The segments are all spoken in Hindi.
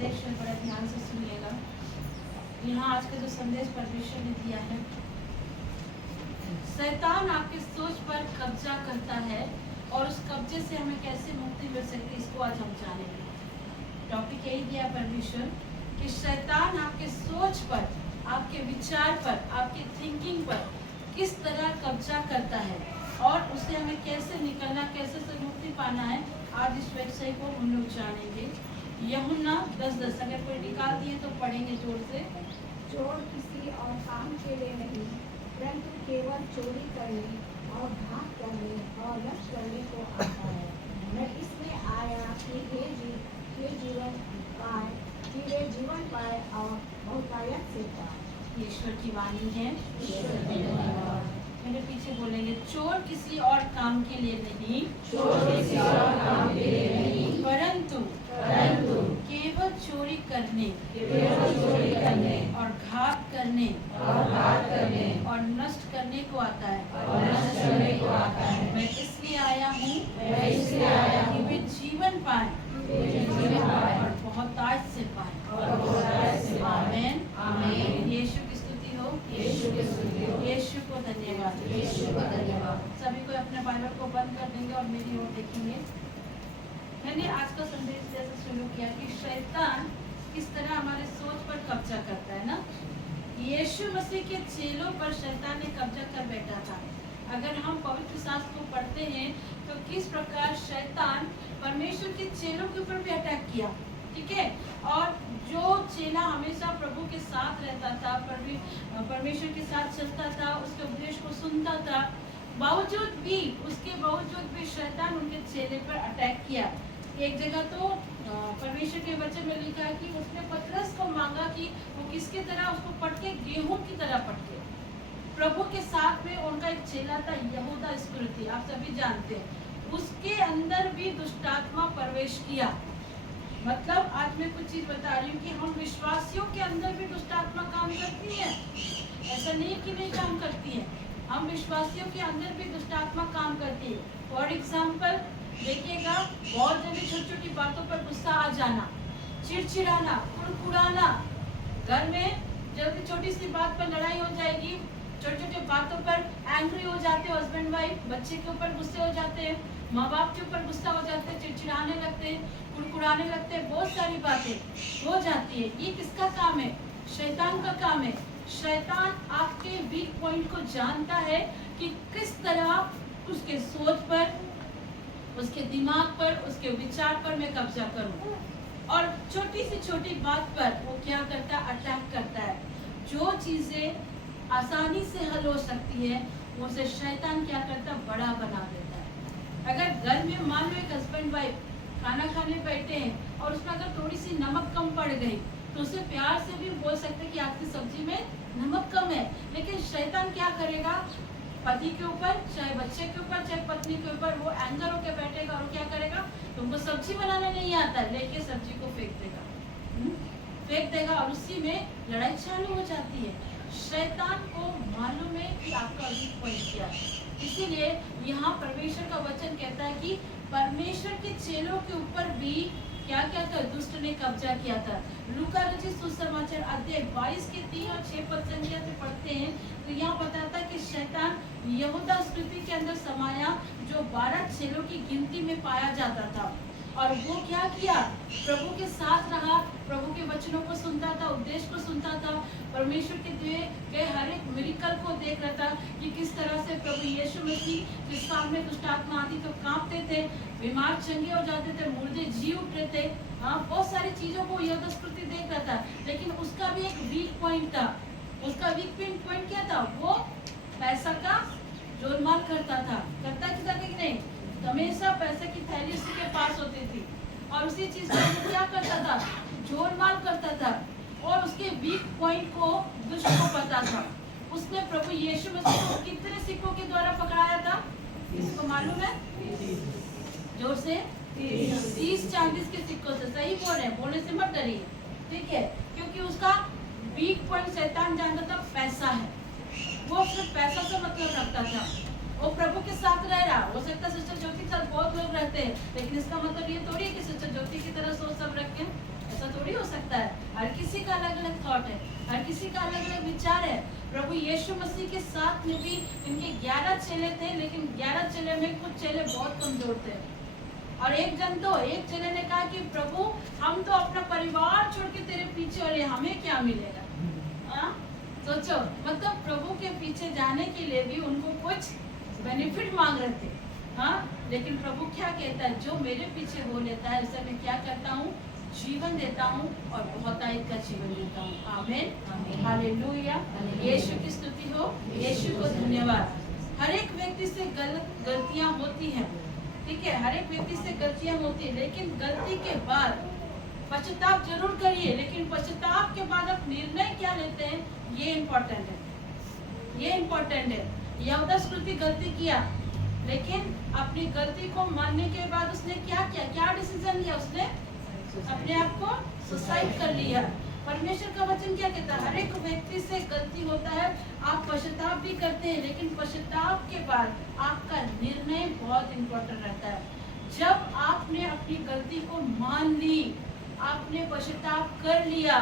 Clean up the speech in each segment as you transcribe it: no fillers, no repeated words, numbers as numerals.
संदेश है बड़ा ध्यान से सुनिएगा। यहाँ आज का जो संदेश परमेश्वर ने दिया है, शैतान आपके सोच पर कब्जा करता है और उस कब्जे से हमें कैसे मुक्ति मिल सकती है, इसको आज हम जानेंगे। टॉपिक यही दिया परमेश्वर कि शैतान आपके सोच पर, आपके विचार पर, आपकी थिंकिंग पर किस तरह कब्जा करता है और उससे हमें कैसे निकलना, कैसे से मुक्ति पाना है। आज इस विषय को हम लोग जानेंगे। यूहन्ना 10:10 अगर कोई निकाल दिए तो पढ़ेंगे जोर से। चोर किसी और काम के लिए नहीं, परंतु केवल चोरी करने और घात करने और नष्ट करने को आता है। मैं इसमें आया कि वे जीवन पाए और बहुतायत से पाए। ईश्वर की वाणी है। मेरे पीछे बोलेंगे, चोर किसी और काम के लिए नहीं, परंतु केवल चोरी करने और घात करने और नष्ट करने को आता है। मैं इसलिए आया हूँ कि वे जीवन पाए और बहुतायत से पाए। आमीन। यीशु की स्तुति हो। यीशु को धन्यवाद। सभी को अपने बाइबल को बंद कर देंगे और मेरी ओर देखेंगे। मैंने आज का संदेश जैसे शुरू किया कि शैतान किस तरह हमारे सोच पर कब्जा करता है ना। यीशु मसीह के चेलों पर शैतान ने कब्जा कर बैठा था। अगर हम पवित्र शास्त्र को पढ़ते हैं तो किस प्रकार शैतान परमेश्वर के चेलों के ऊपर भी अटैक किया, ठीक है। और जो चेला हमेशा प्रभु के साथ रहता था, परमेश्वर के साथ चलता था, उसके उपदेश को सुनता था, उसके बावजूद भी शैतान उनके चेले पर अटैक किया। एक जगह तो परमेश्वर के वचन में लिखा है कि उसने पतरस को मांगा कि वो किसकी तरह उसको पटके, गेहूं की तरह पटके। प्रभु के साथ में उनका एक चेला था यहूदा इस्करियोती, आप सभी जानते हैं। उसके अंदर भी दुष्टात्मा प्रवेश किया। मतलब आज मैं कुछ चीज बता रही हूँ कि हम विश्वासियों के अंदर भी दुष्टात्मा काम करती है। ऐसा नहीं कि नहीं काम करती है, हम विश्वासियों के अंदर भी दुष्टात्मा काम करती है। फॉर एग्जाम्पल देखिएगा, बहुत जल्दी छोटी छोटी बातों पर गुस्सा आ जाना, चिड़चिड़ाना, कुड़कुड़ाना। घर में जल्दी छोटी सी बात पर लड़ाई हो जाएगी, छोटी छोटी बातों पर एंग्री हो जाते हैं हस्बैंड वाइफ, बच्चे के ऊपर गुस्से हो जाते हैं, माँ बाप के ऊपर गुस्सा हो जाते हैं, चिड़चिड़ाने लगते हैं, कुड़कुड़ाने लगते हैं, बहुत सारी बातें हो जाती है। ये किसका काम है? शैतान का काम है। शैतान आपके वीक पॉइंट को जानता है कि किस तरह उसके सोच पर, उसके दिमाग पर, उसके विचार पर मैं कब्जा करूं। और छोटी से छोटी बात पर वो क्या करता है? अटैक करता है। जो चीजें आसानी से हल हो सकती है उसे शैतान क्या करता है? बड़ा बना देता है। अगर घर में मान लो एक हस्बैंड वाइफ खाना खाने बैठे हैं और उसमें अगर थोड़ी सी नमक कम पड़ गई तो उसे प्यार से भी बोल सकते कि आपकी सब्जी में नमक कम है। लेकिन शैतान क्या करेगा? पति के ऊपर, चाहे बच्चे के ऊपर, चाहे पत्नी के ऊपर, वो एंगर होकर बैठेगा और क्या करेगा? तुमको सब्जी बनाना नहीं आता, लेके सब्जी को फेंक देगा और उसी में लड़ाई चालू हो जाती है। शैतान को मालूम है कि आपका वीक पॉइंट क्या है, इसीलिए यहाँ परमेश्वर का वचन कहता है कि परमेश्वर के चेलों के ऊपर भी क्या क्या था? दुष्ट ने कब्जा किया था। लूका रचित सुसमाचार अध्याय 22 के 3 और 6 पद से पढ़ते हैं तो यहाँ बताता है कि शैतान यहूदा इस्करियोती के अंदर समाया, जो 12 चेलों की गिनती में पाया जाता था। और वो क्या किया? प्रभु के साथ रहा, प्रभु के वचनों को सुनता था, उपदेश को सुनता था, परमेश्वर के दिए गए हर एक मिरेकल को देख रहा था कि किस तरह से प्रभु यीशु मसीह के सामने दुष्टात्मा आती तो कांपते थे, बीमार चंगे हो जाते थे, मुर्दे जी उठते थे। बहुत सारी चीजों को यहूदा इस्करियोती देख रहा था। लेकिन उसका भी एक वीक पॉइंट था। उसका वीक पॉइंट क्या था? वो पैसा का जोलमाल करता था। करता कि नहीं? हमेशा पैसे की थैली उसी के पास होती थी और उसी चीज को क्या करता था? जोलमाल करता था। और उसके वीक पॉइंट को दुष्ट को पता था। उसने प्रभु यीशु मसीह को कितने सिक्कों के द्वारा पकड़ाया था? इसको मालूम है? जोर से 30 चांदी के सिक्कों से। सही बोल रहे हैं, बोलने से मत डरिए, ठीक है। क्योंकि उसका वीक पॉइंट शैतान जानता था पैसा है। वो सिर्फ पैसा से मतलब रखता था। वो प्रभु के साथ रह रहा। हो सकता है सिस्टर ज्योति के साथ बहुत लोग रहते हैं, लेकिन इसका मतलब ये थोड़ी है कि सिस्टर ज्योति की तरह सोच सब रखें। ऐसा थोड़ी हो सकता है। हर किसी का अलग अलग थॉट है, हर किसी का अलग अलग विचार है। प्रभु यीशु मसीह के साथ में भी इनके 11 चेले थे, लेकिन 11 चेले में कुछ चेले बहुत कमजोर थे। और एक चेले ने कहा कि प्रभु हम तो अपना परिवार छोड़ के तेरे पीछे, और हमें क्या मिलेगा। सोचो, मतलब प्रभु के पीछे जाने के लिए भी उनको कुछ बेनिफिट मांग रहे थे। हाँ, लेकिन प्रभु क्या कहता है, जो मेरे पीछे हो लेता है उसे मैं क्या करता हूँ, जीवन देता हूँ, और बहुतायत का जीवन देता हूँ। आमीन, हालेलुया, यीशु की स्तुति हो, यीशु को धन्यवाद। हर एक व्यक्ति से गलतियां होती हैं, ठीक है, हर एक व्यक्ति से गलतियां होती है, लेकिन गलती के बाद पश्चाताप जरूर करिए, लेकिन पश्चाताप के बाद आप निर्णय क्या लेते हैं, ये इम्पोर्टेंट है, ये इम्पोर्टेंट है। यहूदा स्कृति गलती किया, लेकिन अपनी गलती को मानने के बाद उसने क्या किया, क्या डिसीजन लिया, उसने अपने आप को सुसाइड कर लिया। परमेश्वर का वचन क्या कहता है, हर एक व्यक्ति से गलती होता है, आप पश्चाताप भी करते हैं, लेकिन पश्चाताप के बाद आपका निर्णय बहुत इम्पोर्टेंट रहता है। जब आपने अपनी गलती को मान ली, आपने पश्चाताप कर लिया,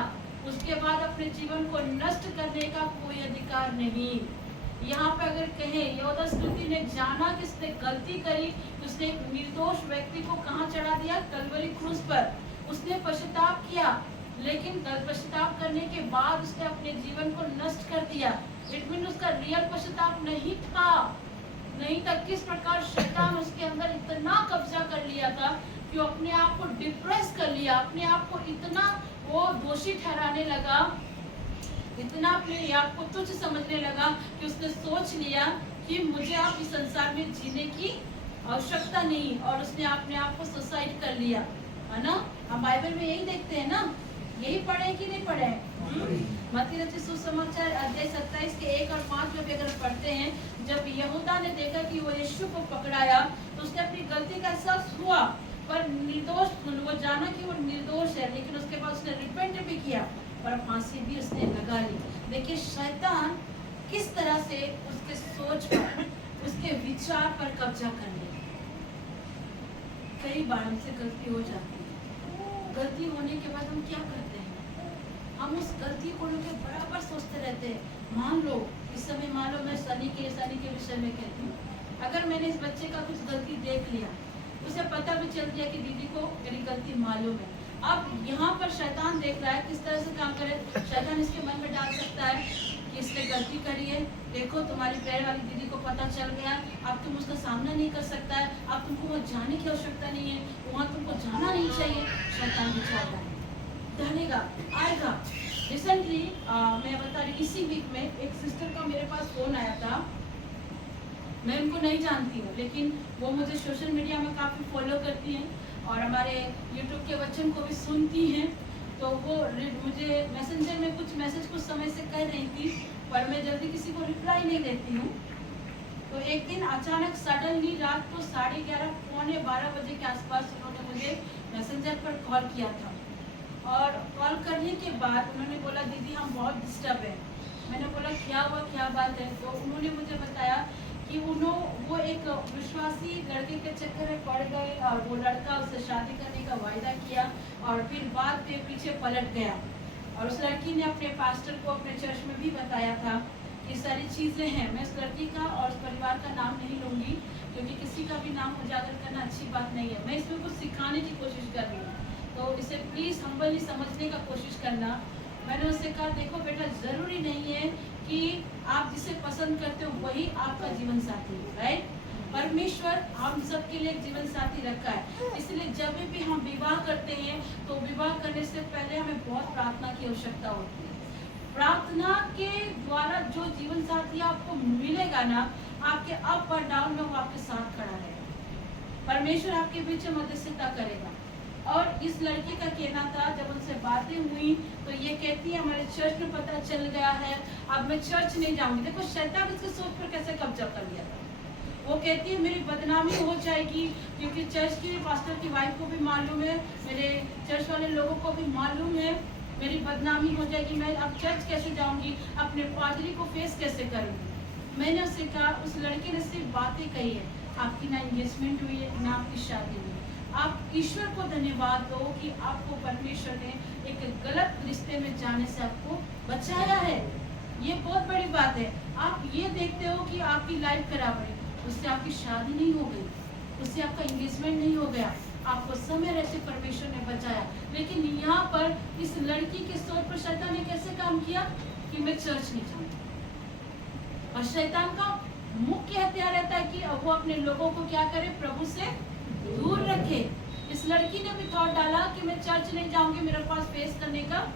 उसके बाद अपने जीवन को नष्ट करने का कोई अधिकार नहीं। यहाँ पे अगर कहें यहूदा स्कृति ने जाना कि उसने गलती करी, उसने एक निर्दोष व्यक्ति को कहाँ चढ़ा दिया, कलवरी क्रूस पर। उसने पश्चाताप किया, लेकिन पश्चाताप करने के बाद उसने अपने जीवन को नष्ट कर दिया। इट मीन उसका रियल पश्चाताप नहीं था। किस प्रकार शैतान उसके अंदर इतना कब्जा कर लिया था कि वो अपने आप को डिप्रेस कर लिया, अपने आप को इतना वो दोषी ठहराने लगा, इतना अपने आप को तुच्छ समझने लगा कि उसने सोच लिया कि मुझे आप इस संसार में जीने की आवश्यकता नहीं, और उसने अपने आप को सुसाइड कर लिया, है ना। हम बाइबल में यही देखते हैं ना, यही पढ़े कि नहीं पढ़े। मत्ती रचित सुसमाचार अध्याय 27 के 1 और 5 में भी अगर पढ़ते हैं, जब यहूदा ने देखा कि वो यीशु को पकड़ाया, तो उसने अपनी गलती का एहसास हुआ, पर निर्दोष, वो जाना कि वो निर्दोष है, लेकिन उसके बाद उसने रिपेंट भी किया और फांसी भी उसने लगा ली। देखिए शैतान किस तरह से उसके सोच पर, उसके विचार पर कब्जा कर ले। कई बार हमसे गलती हो जाती है, गलती होने के बाद हम क्या करते हैं, हम उस गलती को लेकर बराबर सोचते रहते हैं। मान लो इस समय, मान लो मैं सनी के विषय में कहती हूँ, अगर मैंने इस बच्चे का कुछ गलती देख लिया, उसे पता भी चल गया कि दीदी को मेरी गलती मालूम है। अब यहाँ पर शैतान देख रहा है किस तरह से काम करे। शैतान इसके मन में डाल सकता है कि इसने गलती करी है, देखो तुम्हारी प्यार वाली दीदी को पता चल गया, अब तुम उसका सामना नहीं कर सकता है, अब तुमको वहाँ जाने की आवश्यकता नहीं है, वहाँ तुमको जाना नहीं चाहिए। शैतान विचारता है, डालेगा, आएगा। रिसेंटली मैं बता रही, इसी वीक में एक सिस्टर का मेरे पास फोन आया था। मैं उनको नहीं जानती हूँ, लेकिन वो मुझे सोशल मीडिया में काफ़ी फॉलो करती हैं और हमारे यूट्यूब के वचन को भी सुनती हैं। तो वो मुझे मैसेंजर में कुछ मैसेज कुछ समय से कर रही थी, पर मैं जल्दी किसी को रिप्लाई नहीं देती हूँ। तो एक दिन अचानक सडनली रात को 11:30 पौने 12 बजे के आसपास उन्होंने मुझे मैसेंजर पर कॉल किया था, और कॉल करने के बाद उन्होंने बोला दीदी हम बहुत डिस्टर्ब हैं। मैंने बोला क्या हुआ, क्या बात है। तो उन्होंने मुझे बताया कि वो एक विश्वासी लड़के के चक्कर में पड़ गए, और वो लड़का उससे शादी करने का वायदा किया और फिर बाद में पीछे पलट गया। और उस लड़की ने अपने पास्टर को अपने चर्च में भी बताया था कि सारी चीज़ें हैं। मैं उस लड़की का और उस परिवार का नाम नहीं लूँगी, क्योंकि किसी का भी नाम उजागर करना अच्छी बात नहीं है। मैं इसमें कुछ सिखाने की कोशिश कर रही हूँ, तो इसे प्लीज़ हम्बली समझने का कोशिश करना। मैंने उससे कहा देखो बेटा, ज़रूरी नहीं है कि आप जिसे पसंद करते हो वही आपका जीवन साथी है, राइट। परमेश्वर हम सबके लिए एक जीवन साथी रखा है, इसलिए जब भी हम विवाह करते हैं तो विवाह करने से पहले हमें बहुत प्रार्थना की आवश्यकता होती है। प्रार्थना के द्वारा जो जीवन साथी आपको मिलेगा ना, आपके अप और डाउन में वो आपके साथ खड़ा रहेगा। परमेश्वर आपके बीच मध्यस्थता करेगा। और इस लड़की का कहना था, जब उनसे बातें हुई तो ये कहती है हमारे चर्च में पता चल गया है, अब मैं चर्च नहीं जाऊंगी। देखो शैतान इसके सोच पर कैसे कब्जा कर लिया था। वो कहती है मेरी बदनामी हो जाएगी, क्योंकि चर्च की पास्टर की वाइफ को भी मालूम है, मेरे चर्च वाले लोगों को भी मालूम है, मेरी बदनामी हो जाएगी, मैं अब चर्च कैसे जाऊंगी, अपने पादरी को फेस कैसे करूंगी। मैंने उससे कहा, उस लड़के ने सिर्फ बातें कही है, आपकी ना एंगेजमेंट हुई है ना आपकी शादी हुई। आप ईश्वर को धन्यवाद दो कि आपको परमेश्वर ने एक गलत रिश्ते में जाने से आपको बचाया है। ये बहुत बड़ी बात है। आप ये देखते हो कि आपकी लाइफ खराब है, उससे आपकी शादी नहीं हो गई, उससे आपका एंगेजमेंट नहीं हो गया, आपको समय रहते परमेश्वर ने बचाया। लेकिन यहाँ पर इस लड़की के सोच पर शैतान ने कैसे काम किया कि मैं चर्च नहीं जाऊंगी। और शैतान का मुख्य हथियार रहता है कि अब वो अपने लोगों को क्या करे, प्रभु से दूर रखे। इस लड़की ने भी थॉट डाला कि मैं चर्च नहीं जाऊंगी, मेरे पास फेस करने का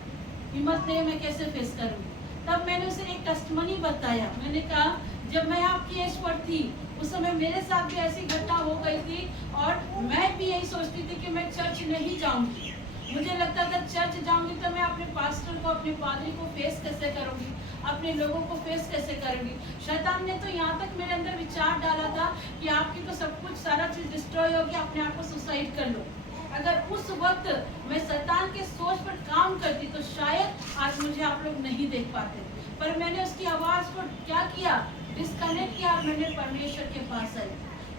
हिम्मत नहीं, मैं कैसे फेस करूंगी। तब मैंने उसे एक टेस्टिमनी बताया। मैंने कहा जब मैं आपकी एज पर थी उस समय मेरे साथ भी ऐसी घटना हो गई थी और मैं भी यही सोचती थी कि मैं चर्च नहीं जाऊंगी। मुझे लगता था चर्च जाऊंगी तो मैं अपने पास्टर को, अपने पादरी को फेस कैसे करूंगी, अपने लोगों को फेस कैसे करूंगी। शैतान ने तो यहाँ तक मेरे अंदर विचार डाला था कि आपकी तो सब कुछ, सारा चीज डिस्ट्रॉय होगी, अपने आप को सुसाइड कर लो। अगर उस वक्त मैं शैतान के सोच पर काम करती तो शायद आज मुझे आप लोग नहीं देख पाते। पर मैंने उसकी आवाज को क्या किया, डिस्कनेक्ट किया। मैंने परमेश्वर के पास आई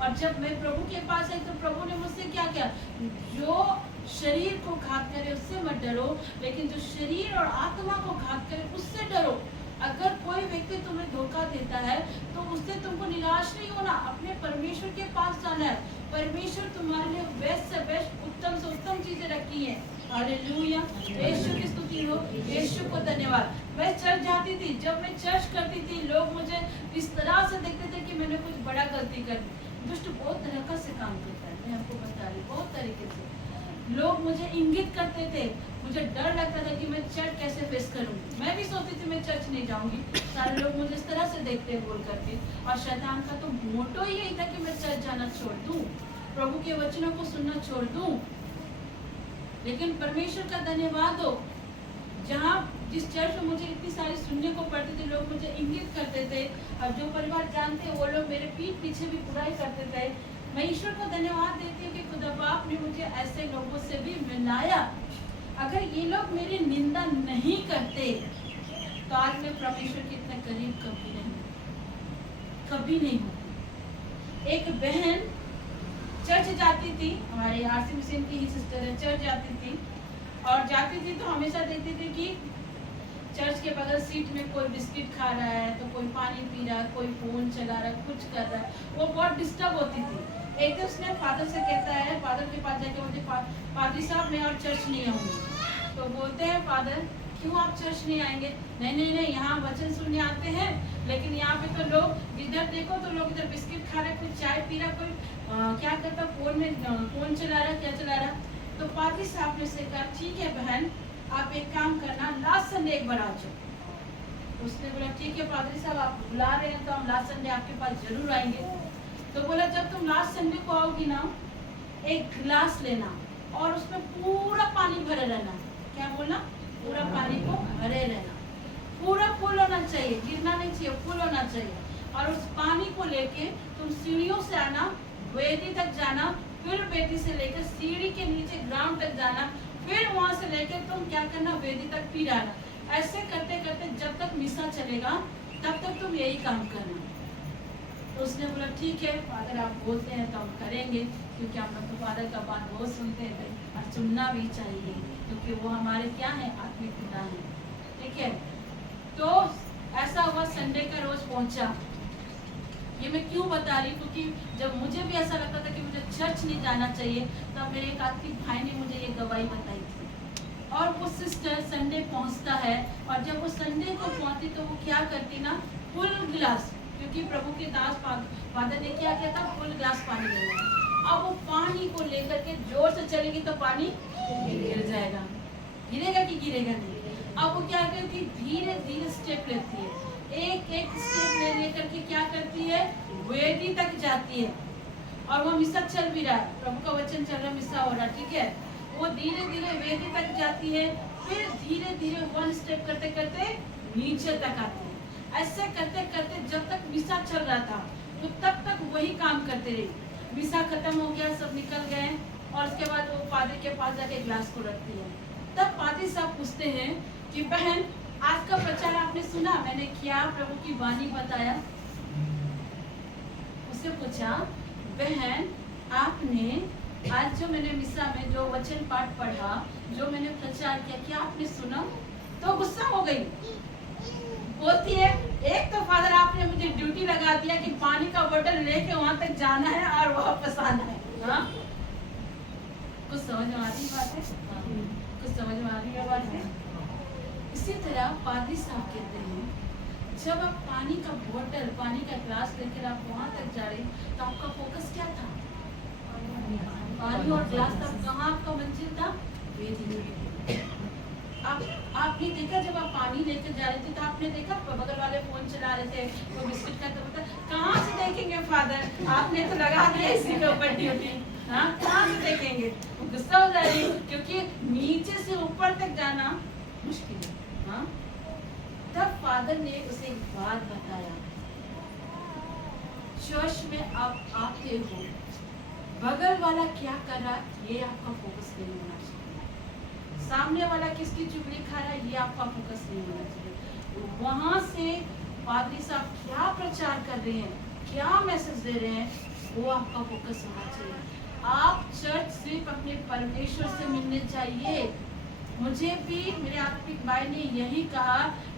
और जब मैं प्रभु के पास आई तो प्रभु ने मुझसे क्या किया, जो शरीर को घात करे उससे मत डरो, लेकिन जो शरीर और आत्मा को घात करे उससे डरो। अगर कोई व्यक्ति तुम्हें धोखा देता है तो उससे तुमको निराश नहीं होना, अपने परमेश्वर के पास जाना है। परमेश्वर तुम्हारे लिए बेस्ट से बेस्ट, उत्तम से उत्तम चीजें रखी है। हालेलुया, यीशु की स्तुति हो, यीशु को धन्यवाद। मैं चर्च जाती थी, जब मैं चर्च करती थी लोग मुझे इस तरह से देखते थे कि मैंने कुछ बड़ा गलती कर दी। दुष्ट बहुत तरह से काम करता है, मैं आपको बता रही, बहुत तरीके से लोग मुझे इंगित करते थे। मुझे डर लगता था कि मैं चर्च कैसे फेस करूंगी। मैं भी सोचती थी मैं चर्च नहीं जाऊंगी, सारे लोग मुझे इस तरह से देखते बोल करके। और शैतान का तो मोटो ही यही था कि मैं चर्च जाना छोड़ दूं, प्रभु के वचनों को सुनना छोड़ दूं। लेकिन परमेश्वर का धन्यवाद हो, जहाँ जिस चर्च में मुझे इतनी सारी सुनने को पड़ती थी, लोग मुझे इंगित करते थे और जो परिवार जानते हैं वो लोग मेरे पीठ पीछे भी बुराई करते थे। मैं ईश्वर को धन्यवाद देती हूँ कि खुदा बाप ने मुझे ऐसे लोगों से भी मिलाया। अगर ये लोग मेरी निंदा नहीं करते तो आज मैं परमेश्वर के इतने करीब कभी नहीं होती। एक बहन चर्च जाती थी, हमारे आरसी मिशन की ही सिस्टर है, चर्च जाती थी और जाती थी तो हमेशा देखती थी कि चर्च के बगल सीट में कोई बिस्किट खा रहा है, तो कोई पानी पी रहा है, कोई फोन चला रहा है, कुछ कर रहा है। वो बहुत डिस्टर्ब होती थी। एक दिन उसने फादर से कहता है, फादर के पास जाके बोलते, पादरी साहब मैं और चर्च नहीं आऊंगी। तो बोलते हैं फादर क्यों आप चर्च नहीं आएंगे? नहीं, यहाँ वचन सुनने आते हैं, लेकिन यहाँ पे तो लोग इधर देखो तो लोग इधर बिस्किट खा रहे, कोई चाय पी रहा, कोई क्या करता फोन चला रहा, क्या चला रहा। तो पादरी साहब ने से कहा ठीक है बहन, आप एक काम करना, लास्ट संडे एक बार आ जाओ। उसने बोला ठीक है पादरी साहब, आप बुला रहे हैं तो हम लास्ट संडे आपके पास जरूर आएंगे। तो बोला जब तुम लास्ट संडे को आओगी ना, एक गिलास लेना और उसमें पूरा पानी भरे रहना। क्या बोलना? पूरा पानी को भरे रहना, पूरा फुल होना चाहिए, गिरना नहीं चाहिए, फुल होना चाहिए। और उस पानी को लेके तुम सीढ़ियों से आना, वेदी तक जाना, फिर वेदी से लेकर सीढ़ी के नीचे ग्राउंड तक जाना, फिर वहां से लेकर तुम क्या करना, वेदी तक फिर आना। ऐसे करते करते जब तक मिसा चलेगा तब तक तुम यही काम करना। तो उसने बोला ठीक है फादर, आप बोलते हैं तो हम करेंगे, क्योंकि हम लोग तो फादर का बात बहुत सुनते थे और सुनना भी चाहिए, क्योंकि वो हमारे क्या है, आत्मिक पिता है। ठीक है, तो ऐसा हुआ, संडे का रोज पहुंचा। ये मैं क्यों बता रही हूँ, क्योंकि जब मुझे भी ऐसा लगता था कि मुझे चर्च नहीं जाना चाहिए, तब मेरे एक आत्मिक भाई ने मुझे ये गवाही बताई थी। और वो सिस्टर संडे पहुंचता है, और जब वो संडे को पहुंचती तो वो क्या करती ना, फुल गिलास, क्योंकि प्रभु के दास फादर ने क्या किया था, फुल गिलास पानी लेना। अब वो पानी को लेकर के जोर से चलेगी तो पानी गिर जाएगा, गिरेगा कि गिरेगा नहीं। अब वो क्या करती, धीरे धीरे स्टेप लेती है, एक एक स्टेप लेकर के क्या करती है, वेदी तक जाती है। और वो मिसा चल भी रहा है, प्रभु का वचन चल रहा, मिसा हो रहा, ठीक है। वो धीरे धीरे वेदी तक जाती है, फिर धीरे धीरे वन स्टेप करते करते नीचे तक आती है। ऐसे करते करते जब तक मिसा चल रहा था तो तब तक वही काम करते रही। मिसा खत्म हो गया, सब निकल गए, और उसके बाद वो पादरी के पास जाके ग्लास को रखती है। तब पादरी साहब पूछते हैं कि बहन आज का प्रचार आपने सुना? मैंने क्या प्रभु की वाणी बताया? उससे पूछा बहन आपने आज जो मैंने मिसा में जो वचन पाठ पढ़ा, जो मैंने प्रचार किया, क्या आपने सुना? तो गुस्सा हो गई, बोलती है एक तो फादर आपने मुझे ड्यूटी लगा दिया कि पानी का बोतल लेके वहां तक जाना है और वापस आना है। हाँ, कुछ समझ में आ रही बात है? कुछ समझ में आ रही है बात है? इसी तरह पादरी साहब कहते हैं, जब आप पानी का बोतल, पानी का ग्लास लेकर आप वहां तक जा रहे, तो आपका फोकस क्या था? पानी और ग्लास था। कहाँ आपका मंजिल था? वेदी। आपने देखा जब आप पानी लेकर जा रहे थे, तो आपने देखा बगल वाले फोन चला रहे थे, वो बिस्किट का तो पता कहाँ से देखेंगे फादर? आपने तो लगा दिया इसी के ऊपर ड्यूटी। हाँ, कहाँ से देखेंगे? गुस्सा हो जा रही, क्योंकि नीचे से ऊपर तक जाना मुश्किल है। हाँ, तब फादर ने उसे एक बात बताया, चर्च में आप आते हो, बगल वाला क्या कर रहा ये आपका फोकस नहीं होना चाहिए, सामने वाला किसकी चुगली खा रहा है ये आपका फोकस नहीं होना चाहिए। वहां से पादरी साहब क्या प्रचार कर रहे हैं, क्या मैसेज दे रहे हैं, वो आपका फोकस होना चाहिए। आप चर्च सिर्फ अपने परमेश्वर से मिलने चाहिए। मुझे भी मेरे आत्मिक भाई ने यही कहा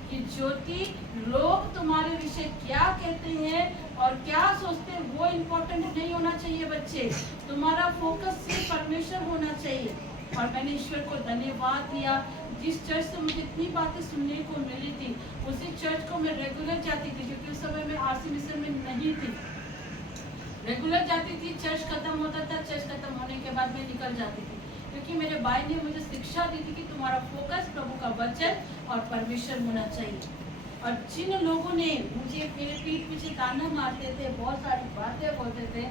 कि ज्योति, लोग तुम्हारे विषय क्या कहते हैं और क्या सोचते हैं वो इम्पोर्टेंट नहीं होना चाहिए बच्चे, तुम्हारा फोकस सिर्फ परमेश्वर होना चाहिए। और मैंने ईश्वर को धन्यवाद दिया, जिस चर्च से मुझे इतनी बातें सुनने को मिली थी, उसी चर्च को मैं रेगुलर जाती थी, क्योंकि उस समय मैं आरसी मिशन में नहीं थी। रेगुलर जाती थी, चर्च खत्म होता था, चर्च खत्म होने के बाद मैं निकल जाती थी, क्योंकि मेरे भाई ने मुझे शिक्षा दी थी कि तुम्हारा फोकस प्रभु का वचन और परमेश्वर होना चाहिए। और जिन लोगों ने मुझे मेरे पीठ पीछे ताना मारते थे, बहुत सारी बातें बोलते थे,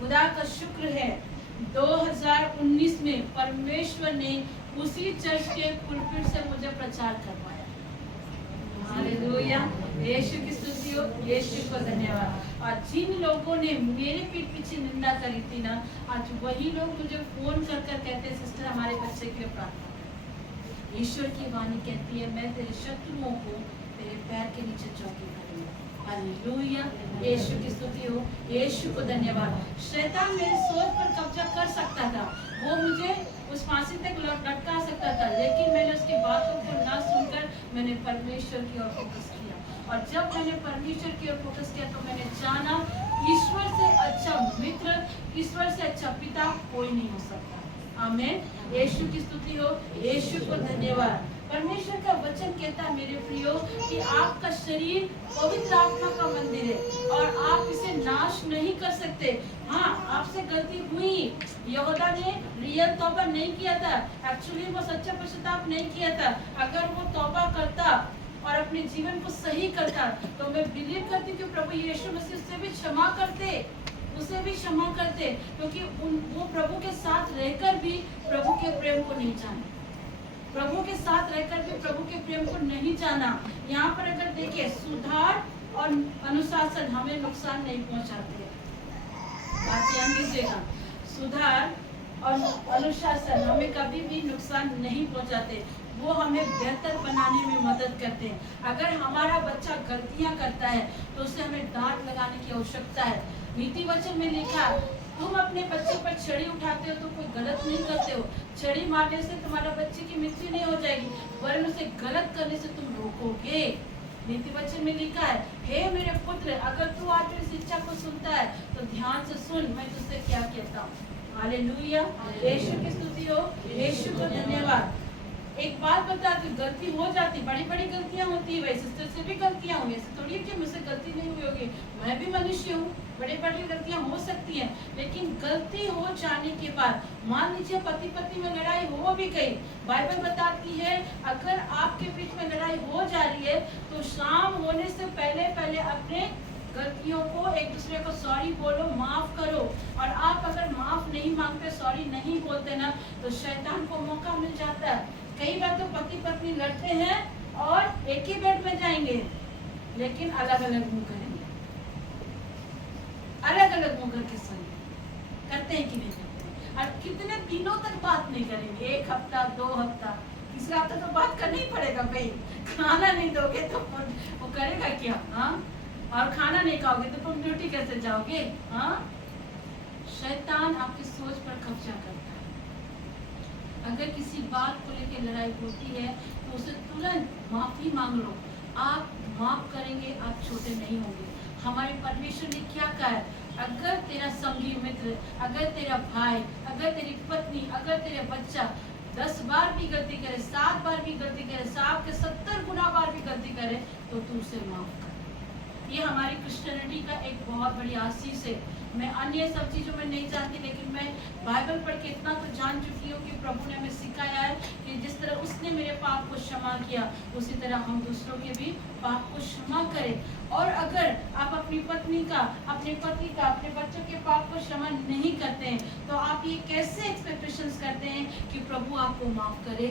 खुदा का शुक्र है 2019 में परमेश्वर ने उसी चर्च के पुलपिट से मुझे प्रचार करवाया। हालेलुया, यीशु की स्तुति हो, यीशु को धन्यवाद। और जिन लोगों ने मेरे पीठ पीछे निंदा करी थी ना, आज वही लोग मुझे फोन कर कर कहते हैं, सिस्टर हमारे बच्चे के लिए प्रार्थना करें। ईश्वर की वाणी कहती है, मैं तेरे शत्रुओं को तेरे पैर के नीचे चौकी करूंगा। हालेलुया, यीशु की स्तुति हो, यीशु को धन्यवाद। शैतान मेरी सोच पर कब्जा कर सकता था, वो मुझे उस फांसी तक लटका सकता था, लेकिन मैंने उसकी बातों को ना सुनकर मैंने परमेश्वर की ओर फोकस किया। और जब मैंने परमेश्वर की ओर फोकस किया तो मैंने जाना, ईश्वर से अच्छा मित्र, ईश्वर से अच्छा पिता कोई नहीं हो सकता। आमीन, यीशु की स्तुति हो, यीशु को धन्यवाद। परमेश्वर का वचन कहता है मेरे प्रियो कि आपका शरीर पवित्र आत्मा का मंदिर है और आप इसे नाश नहीं कर सकते। हाँ, आपसे गलती हुई, यहूदा ने रियल तौबा नहीं किया था, एक्चुअली वो सच्चा पश्चाताप नहीं किया था। अगर वो तौबा करता और अपने जीवन को सही करता तो मैं बिलीव करती कि प्रभु यीशु मसीह उससे भी क्षमा करते, उसे भी क्षमा करते, क्योंकि वो प्रभु के साथ रहकर भी प्रभु के प्रेम को नहीं जाने, प्रभु के साथ रहकर भी प्रभु के प्रेम को नहीं जाना। यहाँ पर अगर देखिए, सुधार और अनुशासन हमें नुकसान नहीं पहुँचाते। बात ध्यान दीजिएगा, सुधार और अनुशासन हमें कभी भी नुकसान नहीं पहुँचाते, वो हमें बेहतर बनाने में मदद करते हैं। अगर हमारा बच्चा गलतियाँ करता है तो उसे हमें डांट लगाने की आवश्यकता है। नीति वचन में लिखा, तुम अपने बच्चे पर छड़ी उठाते हो तो कोई गलत नहीं करते हो, छड़ी मारने से तुम्हारा बच्चे की मृत्यु नहीं हो जाएगी, वरन उसे गलत करने से तुम रोकोगे। नीति वचन में लिखा है, हे मेरे पुत्र, अगर तू आज मेरी शिक्षा को सुनता है तो ध्यान से सुन, मैं तुझसे क्या कहता हूँ। हालेलुया, यीशु की स्तुति हो, यीशु को धन्यवाद। एक बात बता दूं, गलती हो जाती, बड़ी बड़ी गलतियां होती है, वैसे सिस्टर से भी गलतियां हुई, ऐसे थोड़ी है कि मुझसे गलती नहीं हुई होगी, मैं भी मनुष्य हूँ, बड़ी बड़ी गलतियां हो सकती हैं। लेकिन गलती हो जाने के बाद, मान लीजिए पति पत्नी में लड़ाई हो भी गई, बाइबल बताती है अगर आपके बीच में लड़ाई हो जा रही है तो शाम होने से पहले पहले अपने गलतियों को, एक दूसरे को सॉरी बोलो, माफ करो। और आप अगर माफ नहीं मांगते, सॉरी नहीं बोलते ना, तो शैतान को मौका मिल जाता है। कई बार तो पति पत्नी लड़ते हैं और एक ही बेड में जाएंगे, लेकिन अलग अलग मुंह करेंगे, अलग अलग मुंह करके सोएंगे। करते हैं कि नहीं करते? और कितने दिनों तक बात नहीं करेंगे, 1 हफ्ता, 2 हफ्ता, तीसरा हफ्ता तो बात करना ही पड़ेगा भाई। खाना नहीं दोगे तो वो करेगा क्या? हाँ, और खाना नहीं खाओगे तो तुम ड्यूटी कैसे जाओगे? हाँ, शैतान आपकी सोच पर कब्जा करता है। अगर किसी बात को लेकर लड़ाई होती है तो उसे तुरंत माफी मांग लो। आप माफ करेंगे, आप छोटे नहीं होंगे। हमारे परमेश्वर ने क्या कहा है, अगर तेरा संगी मित्र, अगर तेरा भाई, अगर तेरी पत्नी, अगर तेरा बच्चा 10 बार भी गलती करे, 7 बार भी गलती करे, 7 के 70 गुना बार भी गलती करे, तो तू उसे माफ कर। ये हमारी क्रिश्चियनिटी का एक बहुत बड़ी आशीष है। मैं अन्य सब चीज़ों में नहीं जानती, लेकिन मैं बाइबल पढ़ के इतना तो जान चुकी हूँ कि प्रभु ने हमें सिखाया है कि जिस तरह उसने मेरे पाप को क्षमा किया, उसी तरह हम दूसरों के भी पाप को क्षमा करें। और अगर आप अपनी पत्नी का, अपने पति का, अपने बच्चों के पाप को क्षमा नहीं करते हैं, तो आप ये कैसे एक्सपेक्टेशंस करते हैं कि प्रभु आपको माफ करे?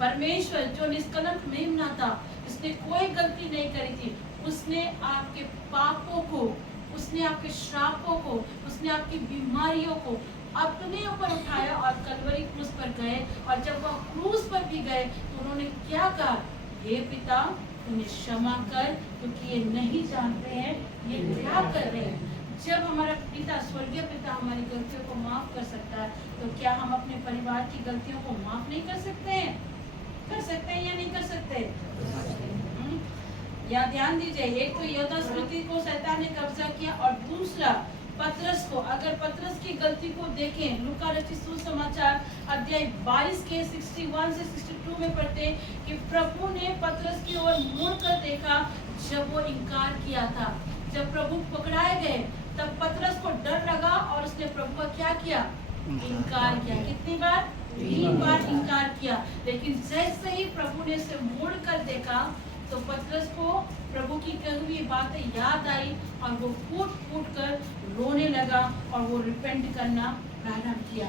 परमेश्वर जो निष्कलंक मेमना था, जिसने कोई गलती नहीं करी थी, उसने आपके पापों को, उसने आपके श्रापों को, उसने आपकी बीमारियों को अपने ऊपर उठाया और कलवरी क्रूस पर गए। और जब वह क्रूस पर भी गए तो उन्होंने क्या कहा, हे पिता उन्हें क्षमा कर, क्योंकि ये नहीं जानते हैं ये क्या कर रहे हैं। जब हमारा पिता, स्वर्गीय पिता हमारी गलतियों को माफ कर सकता है, तो क्या हम अपने परिवार की गलतियों को माफ नहीं कर सकते हैं? कर सकते हैं या नहीं कर सकते? या ध्यान दीजिए, एक तो यहूदा स्मृति को शैतान ने कब्जा किया, और दूसरा पतरस को। अगर पतरस की गलती को देखें, लूका रचित सुसमाचार अध्याय 22 के 61 से 62 में पढ़ते हैं कि प्रभु ने पतरस की ओर मुड़ कर देखा जब वो इनकार किया था। जब प्रभु पकड़ाए गए तब पतरस को डर लगा और उसने प्रभु का क्या किया, इनकार किया। कितनी बार? 3 बार इनकार किया। लेकिन जैसे ही प्रभु ने उसे मुड़ कर देखा तो पतरस को प्रभु की कही हुई बातें याद आई और वो फूट फूट कर रोने लगा और वो रिपेंट करना प्रारंभ किया।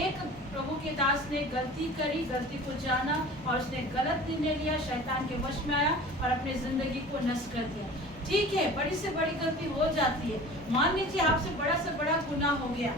एक प्रभु के दास ने गलती करी, गलती को जाना और उसने गलत निर्णय लिया, शैतान के वश में आया और अपनी जिंदगी को नष्ट कर दिया। ठीक है, बड़ी से बड़ी गलती हो जाती है। मान लीजिए आपसे बड़ा से बड़ा गुनाह हो गया,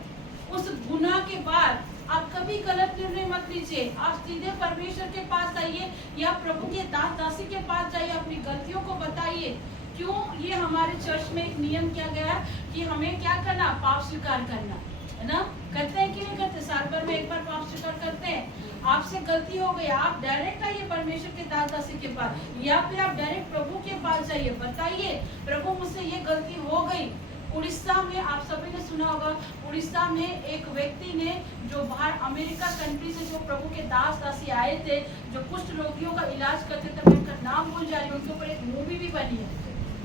उस गुनाह के बाद आप कभी गलत निर्णय मत लीजिए। आप सीधे परमेश्वर के पास आइए या प्रभु के दास दासी के पास जाइए, अपनी गलतियों को बताइए। क्यों? ये हमारे चर्च में एक नियम किया गया कि हमें क्या करना, पाप स्वीकार करना, है ना? करते हैं कि नहीं करते? साल भर में एक बार पाप स्वीकार करते हैं। आपसे गलती हो गई, आप डायरेक्ट आइए परमेश्वर के दास दासी के पास, या फिर आप डायरेक्ट प्रभु के पास जाइए, बताइए प्रभु मुझसे ये गलती हो गई। उड़ीसा में आप सभी ने सुना होगा, उड़ीसा में एक व्यक्ति ने, जो बाहर अमेरिका कंट्री से जो प्रभु के दास दासी आए थे, जो कुष्ठ रोगियों का इलाज करते थे, मैं उनका नाम भूल जा रही हूँ, उनके ऊपर एक मूवी भी बनी है,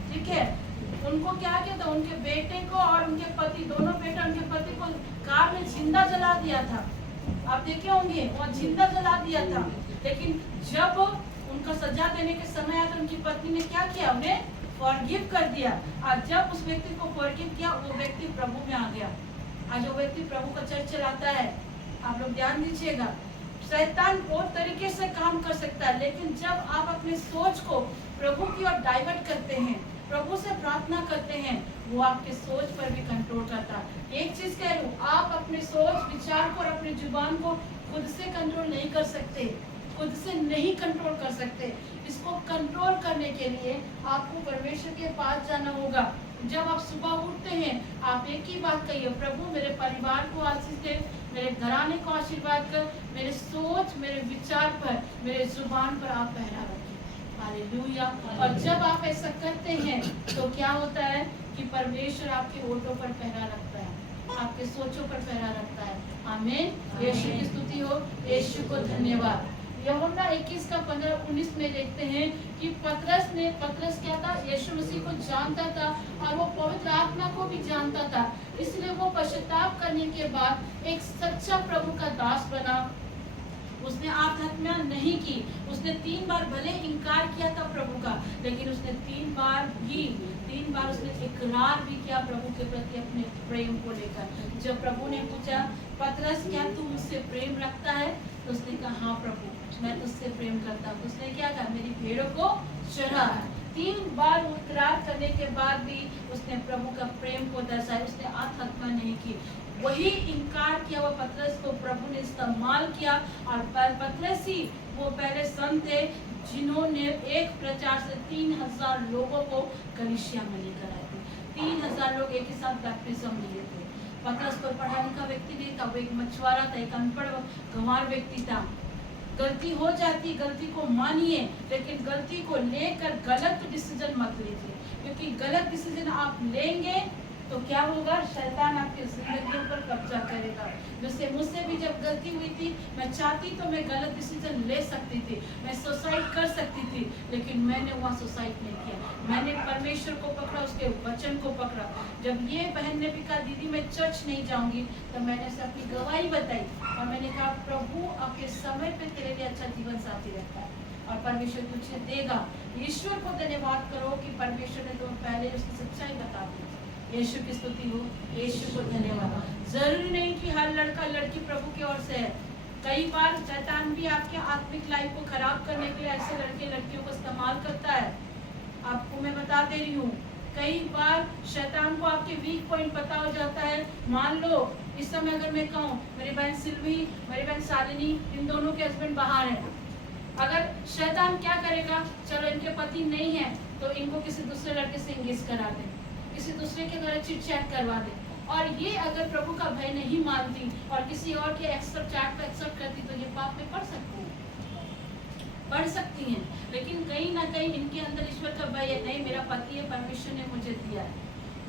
ठीक है। उनको क्या किया था, उनके बेटे को और उनके पति, दोनों बेटे उनके पति को कार में जिंदा जला दिया था। आप देखे होंगे, वो जिंदा जला दिया था। लेकिन जब उनका सजा देने के समय आया तो उनकी पत्नी ने क्या किया, उन्हें फॉरगिव कर दिया। और जब उस व्यक्ति को फॉरगिव किया, वो व्यक्ति प्रभु में आ गया। आज वो व्यक्ति प्रभु का चर्च चलाता है। आप लोग ध्यान दीजिएगा, शैतान बहुत तरीके से काम कर सकता है, लेकिन जब आप अपने सोच को प्रभु की ओर डाइवर्ट करते हैं, प्रभु से प्रार्थना करते हैं, वो आपके सोच पर भी कंट्रोल करता है। एक चीज कह रही हूँ, आप अपने सोच विचार को और अपनी जुबान को खुद से कंट्रोल नहीं कर सकते, खुद से नहीं कंट्रोल कर सकते। इसको कंट्रोल करने के लिए आपको परमेश्वर के पास जाना होगा। जब आप सुबह उठते हैं, आप एक ही बात कहिए, प्रभु मेरे परिवार को आशीष दे, मेरे घराने को आशीर्वाद कर, मेरे सोच, मेरे विचार पर, मेरे जुबान पर आप पहरा रखें। हालेलुया। और जब आप ऐसा करते हैं तो क्या होता है कि परमेश्वर आपके होठों पर पहरा रखता है, आपके सोचों पर पहरा रखता है। आमीन। यीशु की स्तुति हो, यीशु को धन्यवाद। यूहन्ना 21 का 15-19 में देखते हैं कि पतरस क्या था, यीशु मसीह को जानता था और वो पवित्र आत्मा को भी जानता था। इसलिए वो पश्चाताप करने के बाद एक सच्चा प्रभु का दास बना। उसने आत्महत्या नहीं की। उसने 3 बार भले इनकार किया था प्रभु का, लेकिन उसने 3 बार उसने इकरार भी किया प्रभु के प्रति अपने प्रेम को लेकर। जब प्रभु ने पूछा, पतरस क्या तू मुझसे प्रेम रखता है? तो उसने कहा, हाँ प्रभु मैं तुझसे प्रेम करता हूँ। उसने क्या कहा, मेरी भेड़ों को चरा। 3 बार इकरार करने के बाद भी उसने प्रभु का प्रेम को दर्शाया, उसने आत्महत्या नहीं की। वही इनकार किया हुआ पतरस को प्रभु ने इस्तेमाल किया। और पतरस ही वो पहले संत थे जिन्होंने एक प्रचार से 3000 लोगों को कलीसिया में लेकर आए थे। 3000 लोग एक ही साथ बैप्टिज्म लिए थे। पतरस पर पढ़ा लिखा व्यक्ति नहीं था, वो एक मछुआरा था, एक अनपढ़ गंवार व्यक्ति था। गलती हो जाती, गलती को मानिए, लेकिन गलती को लेकर गलत डिसीजन मत लीजिए, क्योंकि गलत डिसीजन आप लेंगे तो क्या होगा, शैतान आपकी जिंदगी पर कब्जा करेगा। जैसे मुझसे भी जब गलती हुई थी, मैं चाहती तो मैं गलत डिसीजन ले सकती थी, मैं सुसाइड कर सकती थी, लेकिन मैंने वहाँ सुसाइड नहीं किया। मैंने परमेश्वर को पकड़ा, उसके वचन को पकड़ा। जब ये बहन ने भी कहा दीदी मैं चर्च नहीं जाऊंगी, तो मैंने से अपनी गवाही बताई और मैंने कहा प्रभु आपके समय पे तेरे लिए अच्छा जीवन साथी रहता है और परमेश्वर तुझे देगा। ईश्वर को धन्यवाद करो कि परमेश्वर ने तुम्हें पहले उसकी सच्चाई बता दी। यीशु की स्तुति हो, यीशु को धन्यवाद। जरूरी नहीं कि हर लड़का लड़की प्रभु की ओर से है। कई बार शैतान भी आपके आत्मिक लाइफ को खराब करने के लिए ऐसे लड़के लड़कियों को इस्तेमाल करता है। आपको मैं बता दे रही हूँ, कई बार शैतान को आपके वीक पॉइंट पता हो जाता है। मान लो इस समय अगर मैं कहूँ मेरी बहन सिल्वी, मेरी बहन शालिनी, इन दोनों के हस्बैंड बाहर हैं, अगर शैतान क्या करेगा, चलो इनके पति नहीं है तो इनको किसी दूसरे लड़के से इंगेज करा दे, किसी दूसरे के द्वारा चिट चैट करवा दे, और ये अगर प्रभु का भय नहीं मानती और किसी और के एक्सेप्ट चैट को एक्सेप्ट करती तो ये पाप में पड़ सकती हैं। लेकिन कहीं ना कहीं इनके अंदर ईश्वर का भय है, नहीं मेरा पति है, परमेश्वर ने मुझे दिया है।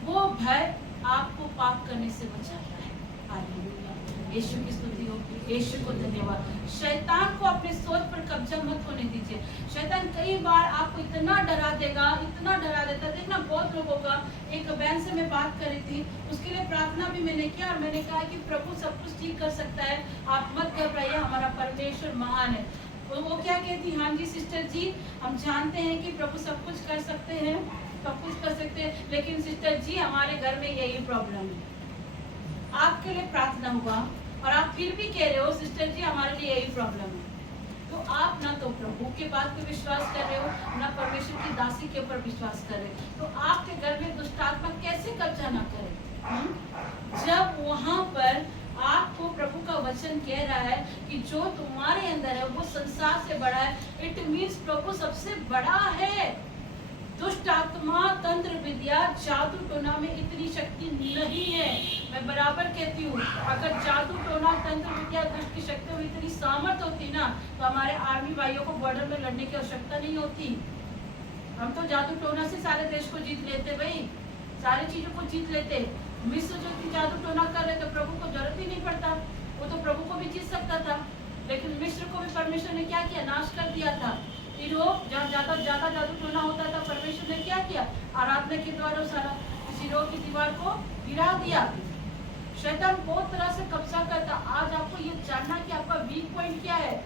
वो भय आपको पाप करने से बचाता है। हालेलुया, यीशु की स्तुति हो, यीशु को धन्यवाद। शैतान को अपने सोच पर कब्जा मत होने दीजिए। शैतान कई बार आपको इतना डरा देगा, इतना डरा देता। देखना बहुत लोगों का, एक बहन से मैं बात कर रही थी, उसके लिए प्रार्थना भी मैंने किया और मैंने कहा कि प्रभु सब कुछ ठीक कर सकता है, आप मत घबराइए, हमारा परमेश्वर महान है। वो क्या कहती, हाँ जी सिस्टर जी, हम जानते हैं कि प्रभु सब कुछ कर सकते हैं, सब कुछ कर सकते हैं, लेकिन सिस्टर जी हमारे घर में यही प्रॉब्लम है। आपके लिए प्रार्थना हुआ और आप फिर भी कह रहे हो सिस्टर जी हमारे लिए यही प्रॉब्लम है, तो आप ना तो प्रभु के बात पे विश्वास कर रहे हो, ना परमेश्वर की दासी के ऊपर विश्वास कर रहे हो, तो आपके घर में दुष्ट आत्मा कैसे कब्जा ना करे? जब वहां पर आपको प्रभु का वचन कह रहा है कि जो तुम्हारे अंदर है वो संसार से बड़ा है, इट मीन्स प्रभु सबसे बड़ा है। दुष्ट आत्मा, तंत्र विद्या, जादू टोना में इतनी शक्ति नहीं है। मैं बराबर कहती हूँ, अगर जादू टोना, तंत्र विद्या, दुष्ट की शक्ति में इतनी सामर्थ होती ना, तो हमारे आर्मी भाइयों को बॉर्डर में लड़ने की आवश्यकता नहीं होती। हम तो जादू टोना से सारे देश को जीत लेते भाई, सारी चीजों को जीत लेते। मिस्र जो इतनी जादू टोना कर रहे तो प्रभु को जरूरत ही नहीं पड़ता, वो तो प्रभु को भी जीत सकता था। लेकिन मिस्र को भी परमेश्वर ने क्या किया, नाश कर दिया था। जहाँ ज्यादा जादू टोना होता था, परमेश्वर ने क्या किया, आराधना के द्वारा सारा सिरों की दीवार को गिरा दिया। शैतान बहुत तरह से कब्जा करता। आज आपको ये जानना कि आपका वीक पॉइंट क्या है,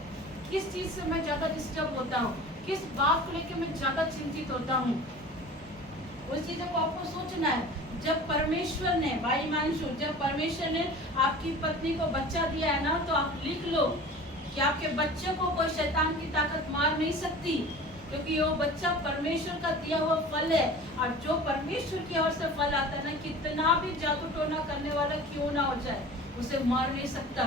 किस चीज से मैं ज्यादा डिस्टर्ब होता हूँ, किस बात को लेकर मैं ज्यादा चिंतित होता हूँ, उस चीजों को आपको सोचना है। जब परमेश्वर ने, भाई मानशु, जब परमेश्वर ने आपकी पत्नी को बच्चा दिया है ना, तो आप लिख लो कि आपके बच्चे को कोई शैतान की ताकत मार नहीं सकती, क्योंकि वो बच्चा परमेश्वर का दिया हुआ फल है। और जो परमेश्वर की ओर से फल आता है ना, कितना भी जादू टोना करने वाला क्यों ना हो जाए, उसे मार नहीं सकता,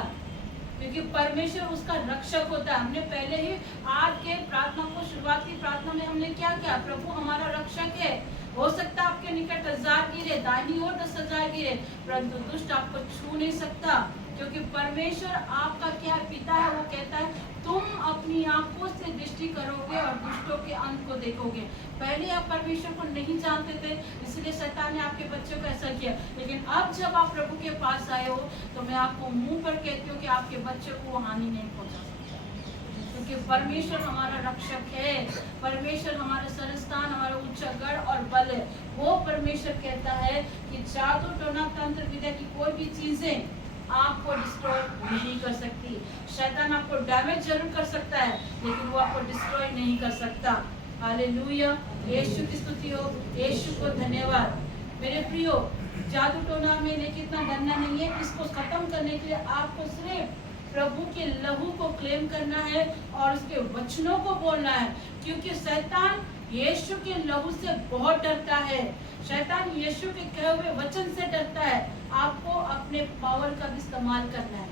क्योंकि परमेश्वर उसका रक्षक होता है। हमने पहले ही आज के प्रार्थना को, शुरुआती प्रार्थना में हमने क्या किया, प्रभु हमारा रक्षक है। हो सकता है आपके निकट 1000 गिरे, दाहिनी ओर 10,000 गिरे, परंतु दुष्ट आपको छू नहीं सकता, क्योंकि परमेश्वर आपका क्या पिता है, वो कहता है तुम अपनी आंखों से दृष्टि करोगे और दुष्टों के अंत को देखोगे। पहले आप परमेश्वर को नहीं जानते थे, इसलिए शैतान ने आपके बच्चों को ऐसा किया। लेकिन अब जब आप प्रभु के पास आए हो, तो मैं आपको मुंह पर कहती हूँ कि आपके बच्चे को हानि नहीं पहुंचा सकता, क्योंकि परमेश्वर हमारा रक्षक है। परमेश्वर हमारा सरस्थान, हमारा ऊंचा गढ़ और बल है। वो परमेश्वर कहता है कि जादू टोना, तंत्र विद्या की कोई भी चीजें आपको डिस्ट्रॉय नहीं कर सकती। शैतान आपको डैमेज जरूर कर सकता है, लेकिन वो आपको डिस्ट्रॉय नहीं कर सकता। हालेलुया, यीशु की स्तुति हो, यीशु को धन्यवाद। मेरे प्रियो, जादू टोना में लेकिन इतना डरना नहीं है। इसको खत्म करने के लिए आपको सिर्फ प्रभु के लहू को क्लेम करना है और उसके वचनों को बोलना है, क्योंकि शैतान यीशु के लहू से बहुत डरता है। शैतान यीशु के कहे हुए वचन से डरता है। आपको अपने पावर का भी इस्तेमाल करना है,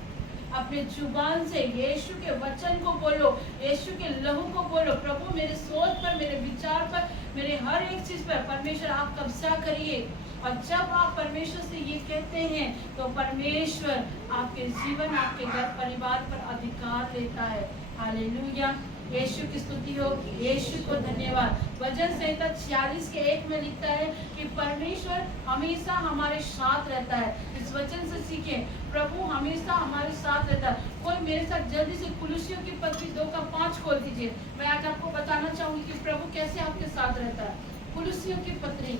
अपने जुबान से यीशु के वचन को बोलो, यीशु के लहू को बोलो। प्रभु मेरे सोच पर, मेरे विचार पर, मेरे हर एक चीज पर परमेश्वर आप कब्जा करिए और जब आप परमेश्वर से ये कहते हैं तो परमेश्वर आपके जीवन, आपके घर परिवार पर अधिकार लेता है। हालेलुया, यीशु की स्तुति हो, यीशु को धन्यवाद। वचन संहिता 46:1 में लिखता है कि परमेश्वर हमेशा हमारे साथ रहता है। इस वचन से सीखें, प्रभु हमेशा हमारे साथ रहता है। कोई मेरे साथ जल्दी से कुलुस्सियों की पत्री 2:5 खोल दीजिए। मैं आज आपको बताना चाहूंगी कि प्रभु कैसे आपके साथ रहता है। कुलुस्सियों की पत्री,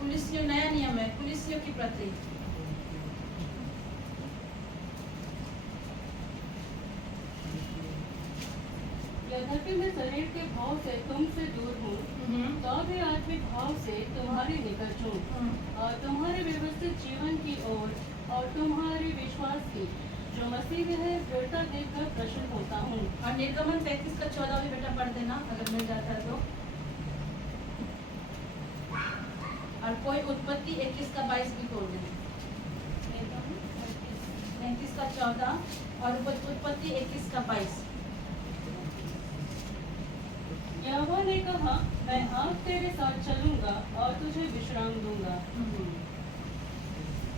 कुलुस्सियों नया नियम है, कुलुस्सियों की पत्री यद्यपि मैं शरीर के भाव से तुमसे दूर हूँ, तो भी आत्मिक भाव से तुम्हारे निकट हूँ, और तुम्हारे व्यवस्थित जीवन की ओर और तुम्हारे विश्वास की जो मसीह में है दृढ़ता देखकर प्रसन्न होता हूँ। और निर्गमन 33:14 भी बेटा पढ़ देना अगर मिल जाता है तो। और कोई उत्पत्ति 21:22 भी खोल देना। 33:14 और उत्पत्ति 21:22। यहोवा ने कहा, मैं आज तेरे साथ चलूंगा और तुझे विश्राम दूंगा।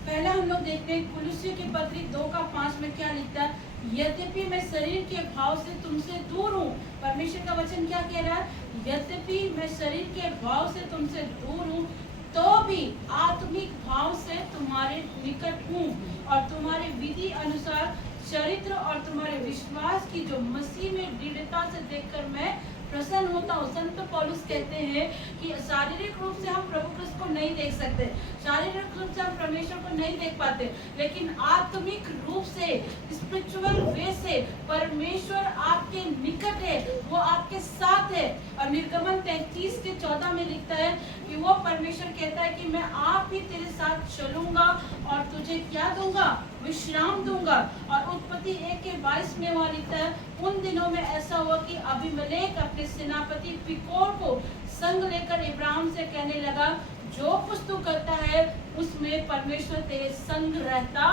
पहला हम लोग देखते हैं कुलुस्सियों की पत्री 2:5 में क्या लिखता है, यद्यपि मैं शरीर के भाव से तुमसे दूर हूँ। परमेश्वर का वचन क्या कह रहा है, यद्यपि मैं शरीर के भाव से तुमसे दूर हूँ तो भी आत्मिक भाव से तुम्हारे निकट हूँ, और तुम्हारे विधि अनुसार चरित्र और तुम्हारे विश्वास की जो मसीह में दृढ़ता से देखकर मैं प्रसन्न होता हूँ। संत पौलुस कहते हैं कि शारीरिक रूप से हम प्रभु कृष्ण को नहीं देख सकते, शारीरिक रूप से हम परमेश्वर को नहीं देख पाते, लेकिन आत्मिक रूप से, स्पिरिचुअल वे से परमेश्वर आपके निकट है, वो आपके साथ है। और निर्गमन 33:14 में लिखता है कि वो परमेश्वर कहता है कि मैं आप ही तेरे साथ चलूंगा और तुझे क्या दूंगा, विश्राम दूंगा। और उत्पत्ति 1:22 में वहाँ लिखता है, उन दिनों में ऐसा हुआ कि अबीमेलेक अपने सेनापति फिकोर को संग लेकर इब्राहिम से कहने लगा, जो कुछ तू करता है उसमें परमेश्वर तेरे संग रहता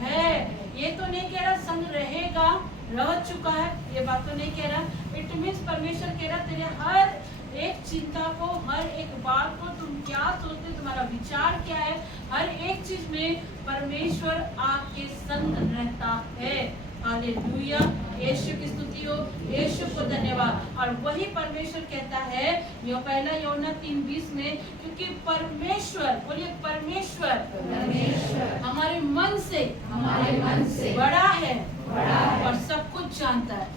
है। ये तो नहीं कह रहा संग रहेगा, रह चुका है, ये बात तो नहीं कह रहा। इट मीन्स परमेश्वर कह रहा तेरे हर एक चिंता को, हर एक बात को, तुम क्या सोचते, तुम्हारा विचार क्या है, हर एक चीज में परमेश्वर आपके संग रहता है। हालेलुया, यीशु की स्तुति हो, यीशु को धन्यवाद। और वही परमेश्वर कहता है ये पहला यूहन्ना 3:20 में, क्योंकि परमेश्वर, बोलिए परमेश्वर, हमारे मन से बड़ा है और सब कुछ जानता है।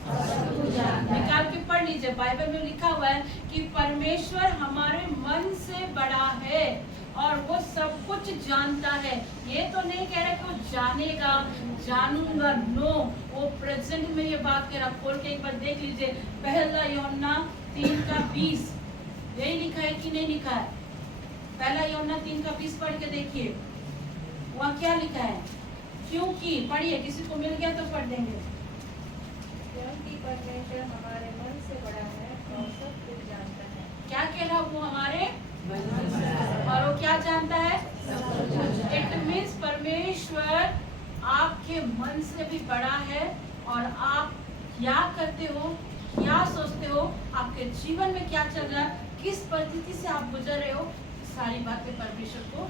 निकाल के पढ़ लीजिए, बाइबल में लिखा हुआ है कि परमेश्वर हमारे मन से बड़ा है और वो सब कुछ जानता है। ये तो नहीं कह रहा कि वो जानेगा, जानूंगा, नो, वो प्रेजेंट में ये बात कह रहा। खोल के एक बार देख लीजिए, पहला यूहन्ना 3:20 यही लिखा है कि नहीं लिखा है? पहला यूहन्ना 3:20 पढ़ के देखिए, वहाँ क्या लिखा है। क्योंकि पढ़िए, किसी को मिल गया तो पढ़ देंगे। क्योंकि परमेश्वर हमारे मन से बड़ा है और सब कुछ जानता है। क्या कह रहा, वो हमारे और वो क्या जानता है, इट मीन्स परमेश्वर आपके मन से भी बड़ा है, और आप क्या करते हो, क्या सोचते हो, आपके जीवन में क्या चल रहा है, किस परिस्थिति से आप गुजर रहे हो, सारी बातें परमेश्वर को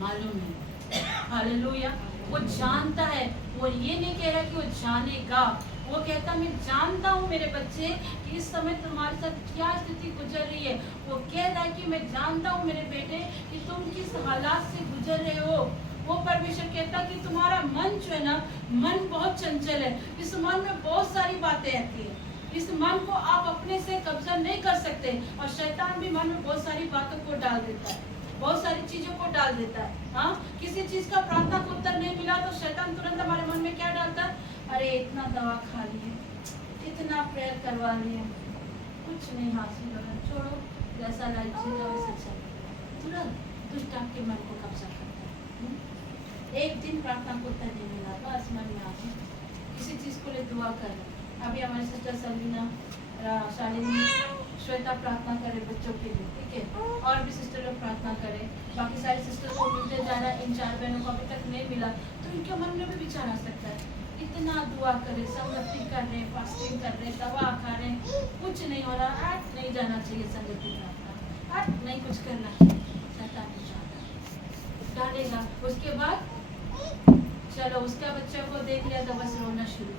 मालूम है। हालेलुया, वो जानता है। वो ये नहीं कह रहा कि वो जानेगा, वो कहता मैं जानता हूँ मेरे बच्चे कि इस समय तुम्हारे साथ क्या स्थिति गुजर रही है। वो कह रहा है कि मैं जानता हूँ मेरे बेटे कि तुम किस हालात से गुजर रहे हो। वो परमेश्वर कहता कि तुम्हारा मन जो है ना, मन बहुत चंचल है, इस मन में बहुत सारी बातें आती है, इस मन को आप अपने से कब्जा नहीं कर सकते, और शैतान भी मन में बहुत सारी बातों को डाल देता है, बहुत सारी चीजों को डाल देता है। हाँ, किसी चीज का प्रार्थना का उत्तर नहीं मिला तो शैतान तुरंत हमारे मन में क्या डालता है, अरे इतना दवा खा लिए, इतना प्रेयर करवा लिए, कुछ नहीं हासिल होगा, छोड़ो, जैसा लाइफ जीना वैसा चलेगा। तुरंत दुष्ट आपके मन को कब्जा करता है। एक दिन प्रार्थना को उत्तर नहीं मिला, बस मन में आके किसी चीज को ले दुआ कर रहे। अभी हमारी सिस्टर सलीना, शालिनी, श्वेता प्रार्थना करे बच्चों के लिए, ठीक है, और भी सिस्टर लोग प्रार्थना करें, बाकी सारी सिस्टर को मिलते जा रहा है। इन 4 बहनों को अभी तक नहीं मिला तो इनके मन में भी विचार आ सकता है इतना दुआ करे, संगति कर रहे, फास्टिंग कर रहे, दवा खा रहे, कुछ नहीं हो रहा। नहीं जाना चाहिए संगति प्रार्थना, नहीं कुछ करना चाहिए, शैतान डालेगा। उसके बाद चलो उसका बच्चा को देख लिया तो बस रोना शुरू,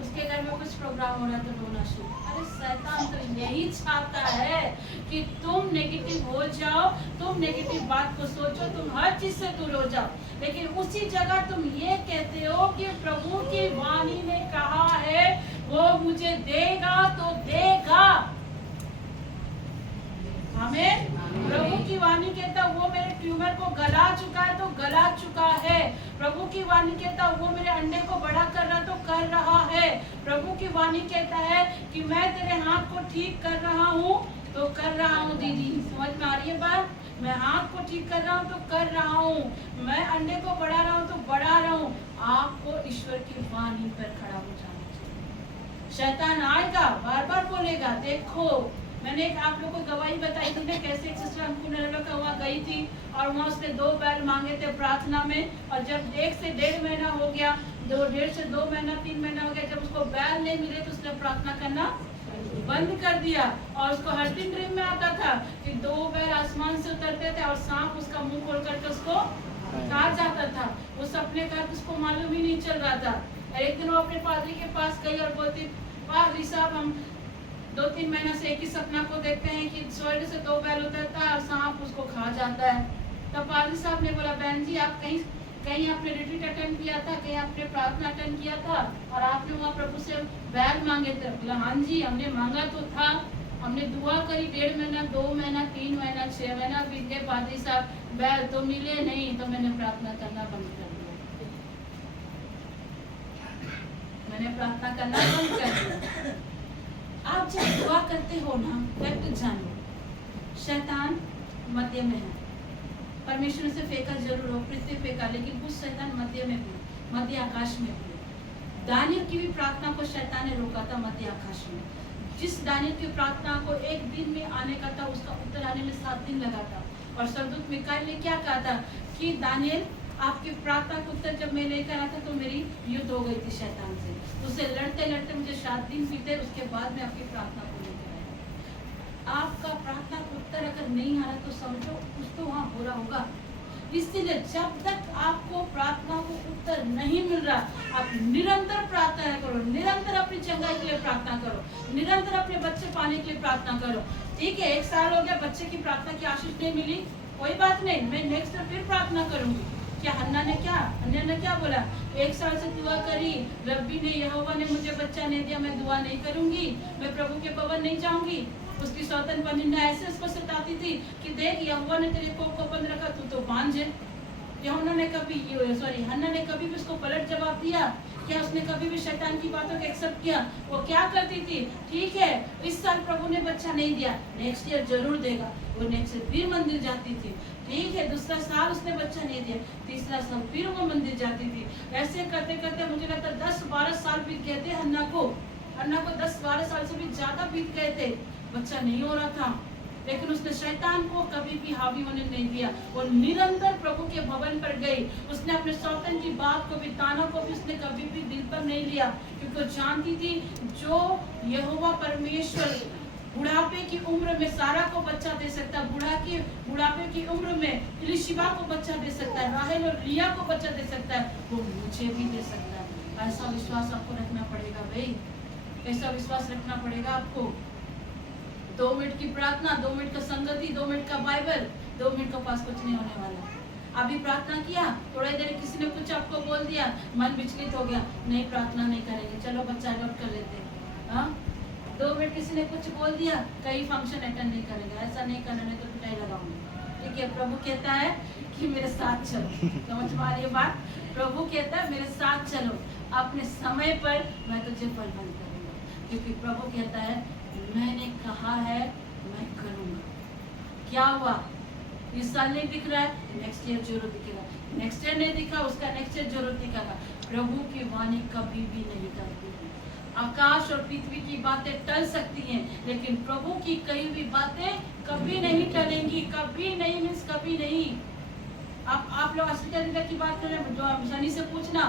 उसके घर में कुछ प्रोग्राम हो रहा तो रोना शुरू। अरे शैतान तो यही चाहता है कि तुम नेगेटिव हो जाओ, तुम नेगेटिव बात को सोचो, तुम हर चीज से दूर हो जाओ। लेकिन उसी जगह तुम ये कहते हो कि प्रभु की वाणी ने कहा है वो मुझे देगा तो देगा। हमें प्रभु की वाणी कहता वो मेरे ट्यूमर को गला चुका है तो गला चुका है। प्रभु की वाणी कहता वो मेरे अंडे को बड़ा कर रहा तो कर रहा है। प्रभु की वाणी कहता है कि मैं तेरे हाथ को ठीक कर रहा हूँ तो कर रहा हूँ। दीदी समझ में आ रही है बात? मैं हाथ को ठीक कर रहा हूँ तो कर रहा हूँ, मैं अंडे को बढ़ा रहा हूँ तो बढ़ा रहा हूँ। आपको ईश्वर की वाणी पर खड़ा हो जाना चाहिए। शैतान आएगा, बार बार बोलेगा। देखो मैंने एक आप लोगों को गवाही बताई थी ना, कैसे एक सिस्टर अंकुर का वहाँ गई थी और वहाँ उसने 2 बैल मांगे थे प्रार्थना में, और जब 1 से 1.5 महीना हो गया, 1.5 से 2 महीना 3 महीना हो गया, जब उसको बैल नहीं मिले तो उसने प्रार्थना करना बंद कर दिया। और उसको हर दिन ड्रीम में आता था कि 2 बैल आसमान से उतरते थे और सांप उसका मुंह खोल करके उसको काट जाता था। वो सपने का उसको मालूम ही नहीं चल रहा था। एक दिन वो अपने पादरी के पास गई और बोलती, पादरी साहब हम 2-3 महीना से एक ही सपना को देखते हैं कि स्वर्ग से 2 बैल उतरता है और सांप उसको खा जाता है। तब पादरी साहब ने बोला, बहन जी आप कहीं आपने रिट्रीट अटेंड किया था, कहीं आपने प्रार्थना अटेंड किया था और आपने वहाँ प्रभु से बैल मांगे थे? बोला हाँ जी हमने मांगा तो था, हमने दुआ करी 1.5 महीना 2 महीना 3 महीना 6 महीना बीत गए पादरी साहब, बैल तो मिले नहीं, तो मैंने प्रार्थना करना बंद कर दिया। मैंने प्रार्थना करना बंद कर दिया। आप जब दुआ करते हो ना, फैक्ट जानो शैतान मध्य में है। परमेश्वर से फेंका जरूर हो, पृथ्वी फेंका, लेकिन कुछ शैतान मध्य में भी, मध्य आकाश में भी। दानियल की भी प्रार्थना को शैतान ने रोका था मध्य आकाश में। जिस दानियल की प्रार्थना को 1 दिन में आने का था, उसका उत्तर आने में 7 दिन लगा था। और स्वर्गदूत मिकाएल ने क्या कहा था कि दानियल आपकी प्रार्थना का उत्तर जब मैं लेकर आया था तो मेरी युद्ध हो गई थी शैतान से, उससे लड़ते लड़ते मुझे 7 दिन बीते, उसके बाद में आपकी प्रार्थना को लेकर आया। आपका प्रार्थना का उत्तर अगर नहीं आ रहा तो समझो कुछ तो वहाँ हो रहा होगा। इसलिए जब तक आपको प्रार्थना को उत्तर नहीं मिल रहा, आप निरंतर प्रार्थना करो, निरंतर अपनी चंगाई के लिए प्रार्थना करो, निरंतर अपने बच्चे पाने के लिए प्रार्थना करो। ठीक है 1 साल हो गया, बच्चे की प्रार्थना की आशीष नहीं मिली, कोई बात नहीं, मैं नेक्स्ट फिर प्रार्थना करूंगी। क्या हन्ना ने क्या बोला? 1 साल से दुआ करी, रब्बी ने यहोवा ने मुझे बच्चा नहीं दिया, मैं दुआ नहीं करूंगी, मैं प्रभु के भवन नहीं जाऊंगी। उसकी सौतन बनिंदा ऐसे उसको सताती थी कि देख यहोवा ने तेरे कोख को बंद रखा, तू तो बांझ है। हन्ना ने कभी भी उसको पलट जवाब दिया? क्या उसने कभी भी शैतान की बातों को एक्सेप्ट किया? वो क्या करती थी, ठीक है इस साल प्रभु ने बच्चा नहीं दिया, नेक्स्ट ईयर जरूर देगा, वो नेक्स्ट ईयर फिर मंदिर जाती थी। ठीक है दूसरा साल उसने बच्चा नहीं दिया, तीसरा साल फिर वो मंदिर जाती थी। ऐसे करते करते मुझे लगता 10-12 साल बीत गए थे। हन्ना को 10-12 साल से भी ज्यादा बीत गए थे, बच्चा नहीं हो रहा था। लेकिन उसने शैतान को कभी भी हावी होने नहीं दिया, वो निरंतर प्रभु के भवन पर गई। उसने अपने सौतन की बात को भी, ताना को भी उसने कभी भी दिल पर नहीं लिया, क्योंकि वो जानती थी जो यहोवा परमेश्वर बुढ़ापे की उम्र में सारा को बच्चा दे सकता है, बुढ़ापे की उम्र में इलिशिबा को बच्चा दे सकता है, राहेल और लिया को बच्चा दे सकता है, वो मुझे भी दे सकता है। ऐसा विश्वास आपको रखना पड़ेगा भाई, ऐसा विश्वास रखना पड़ेगा आपको। 2 मिनट की प्रार्थना, 2 मिनट का संगति, 2 मिनट का बाइबल, 2 मिनट के पास कुछ नहीं होने वाला। अभी प्रार्थना किया, थोड़ी देर किसी ने कुछ आपको बोल दिया, मन विचलित हो गया, नहीं प्रार्थना नहीं करेंगे, चलो बच्चा अडॉप्ट कर लेते हैं। 2 मिनट किसी ने कुछ बोल दिया, कई फंक्शन अटेंड नहीं करेंगे, ऐसा नहीं करना नहीं तो पिटाई लगाऊंगी। ठीक है प्रभु कहता है कि मेरे साथ चलो, समझ पा रही है बात? प्रभु कहता है मेरे साथ चलो, अपने समय पर मैं तुझे बलवंत करूंगा, क्योंकि प्रभु कहता है मैंने कहा है मैं करूंगा। क्या हुआ? इस साल नहीं दिख रहा है, नेक्स्ट ईयर जरूर दिखेगा, नेक्स्ट ईयर नहीं दिखा, उसका नेक्स्ट ईयर जरूर दिखेगा। प्रभु की वाणी कभी भी नहीं करती है। आकाश और पृथ्वी की बातें टल सकती हैं, लेकिन प्रभु की कही हुई बातें कभी नहीं टलेंगी, कभी नहीं, मीन्स कभी नहीं। आप लोग अश्विता की बात कर रहे हैं, जो शनि से पूछना,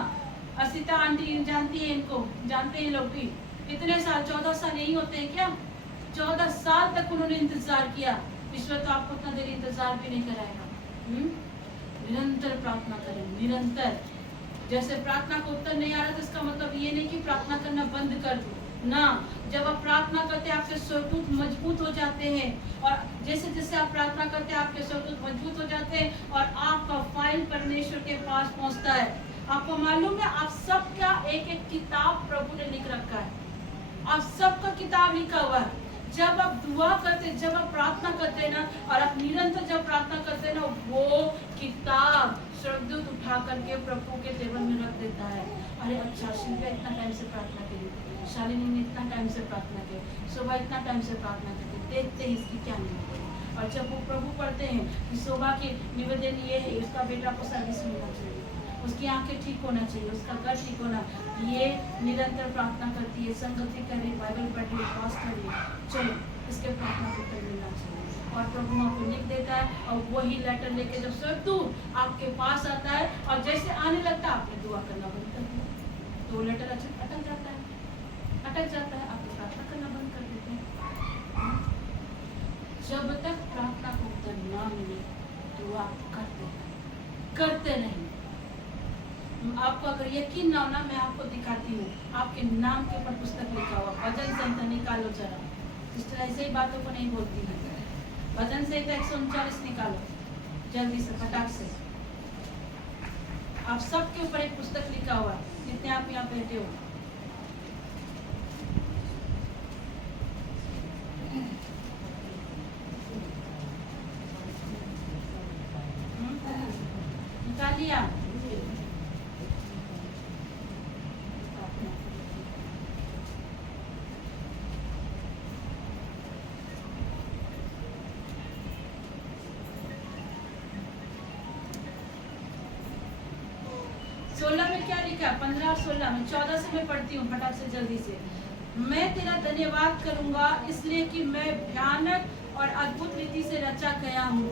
असिता आंटी जानती है इनको, जानते हैं लोग भी। इतने साल, 14 साल यही होते हैं क्या? 14 साल तक उन्होंने इंतजार किया। ईश्वर तो आपको उतना देर इंतजार भी नहीं कराएगा। निरंतर प्रार्थना करें, निरंतर। जैसे प्रार्थना को उत्तर नहीं आ रहा तो इसका मतलब ये नहीं कि प्रार्थना करना बंद कर दो ना। जब आप प्रार्थना करते हैं आपके स्वरदूत मजबूत हो जाते हैं, और जैसे जैसे आप प्रार्थना करते हैं आपके स्वरदूत मजबूत हो जाते हैं और आपका फाइल परमेश्वर के पास पहुंचता है। आपको मालूम है आप सबका एक एक किताब प्रभु ने लिख रखा है, आप सबका किताब लिखा हुआ है। जब आप दुआ करते, जब आप प्रार्थना करते हैं ना, और आप निरंतर जब प्रार्थना करते हैं ना, वो किताब स्वर्गदूत उठा करके प्रभु के टेबल में रख देता है। अरे अच्छा, शिल्पा इतना टाइम से प्रार्थना करी, शालिनी ने इतना टाइम से प्रार्थना की, शोभा इतना टाइम से प्रार्थना करती, देखते हैं इसकी क्या निवेदन। और जब वो प्रभु पढ़ते हैं कि शोभा की निवेदन ये है, उसका बेटा को सर्विस मिलना चाहिए, उसकी आंखें ठीक होना चाहिए, उसका घर ठीक होना, ये निरंतर प्रार्थना करती है, संगति कर रही, बाइबल पढ़ रही, क्रॉस कर रही, चलो इसके प्रार्थना को उत्तर मिलना चाहिए। और प्रभु आपको लिख देता है, और वही लेटर लेके जब स्वर्गदूत आपके पास आता है और जैसे आने लगता है आपने दुआ करना बंद कर दिया, तो वो लेटर अटक जाता है, आपको प्रार्थना करना बंद कर देते हैं। जब तक प्रार्थना को उत्तर ना मिले दुआ करते नहीं। आपको अगर यकीन ना हो ना, मैं आपको दिखाती हूँ, आपके नाम के ऊपर पुस्तक लिखा हुआ, भजन संहिता निकालो जरा। इस तरह ऐसे ही बातों को नहीं बोलती है। भजन संहिता 139 निकालो जल्दी से, फटाक से। आप सबके ऊपर एक पुस्तक लिखा हुआ है, जितने आप यहाँ बैठे हो। निकाल लिया? में क्या लिखा? 15 और 16 में। 14 से मैं पढ़ती हूँ फटाक से जल्दी से। मैं तेरा धन्यवाद करूंगा इसलिए कि मैं भयानक और अद्भुत रीति से रचा गया हूँ।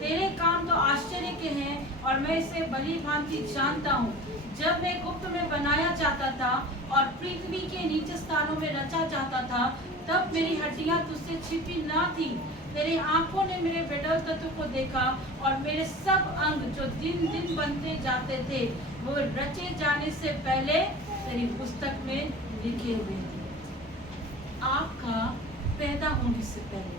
तेरे काम तो आश्चर्य के हैं और मैं इसे भली भांति जानता हूँ। जब मैं गुप्त में बनाया जाता था और पृथ्वी के नीचे स्थानों में रचा जाता था, तब मेरी हड्डियां तुझसे छिपी ना थी। तेरी आंखों ने मेरे बेडल तत्व को देखा और मेरे सब अंग जो दिन दिन बनते जाते थे वो रचे जाने से पहले तेरी पुस्तक में लिखे हुए थे। आपका पैदा होने से पहले,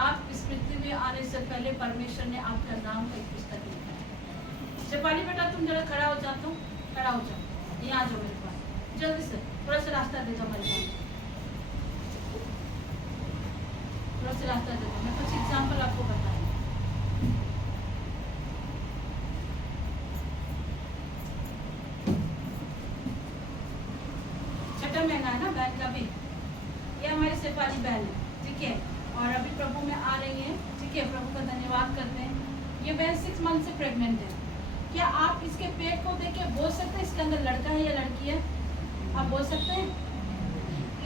आप इस पृथ्वी में आने से पहले परमेश्वर ने आपका नाम एक पुस्तक लिखा है। शेफाली बेटा तुम जरा खड़ा हो जाओ, तुम खड़ा हो जाओ, यहाँ आ जाओ मेरे पास जल्दी से, थोड़ा सा रास्ता दे दो मेरे पास, थोड़ा सा रास्ता दे दो, मैं कुछ एग्जाम्पल आपको बताऊं। छठा महीना है ना बहन का भी, ये हमारी शेफाली बहन है, ठीक है, और अभी प्रभु में आ रही है, ठीक है, प्रभु का धन्यवाद करते हैं। ये बहन 6 मंथ से प्रेग्नेंट है। क्या आप इसके पेट को देख के बोल सकते हैं इसके अंदर लड़का है या लड़की है? आप बोल सकते हैं?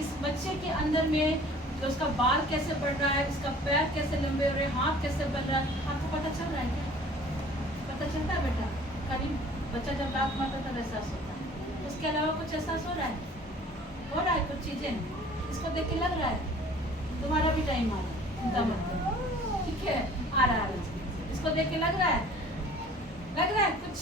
इस बच्चे के अंदर में तो उसका बाल कैसे बढ़ रहा है, इसका पैर कैसे लंबे हो रहे हैं, हाथ कैसे बन रहा है, आपको पता चल रहा है क्या? पता चलता है बेटा? कभी बच्चा जब लात मारता तब एहसास होता है, उसके अलावा कुछ एहसास हो रहा है? हो रहा है कुछ चीजें, इसको देख के लग रहा है तुम्हारा भी टाइम आ रहा है, चिंता मत करो, ठीक है, आ रहा है, इसको देख के लग रहा है कुछ।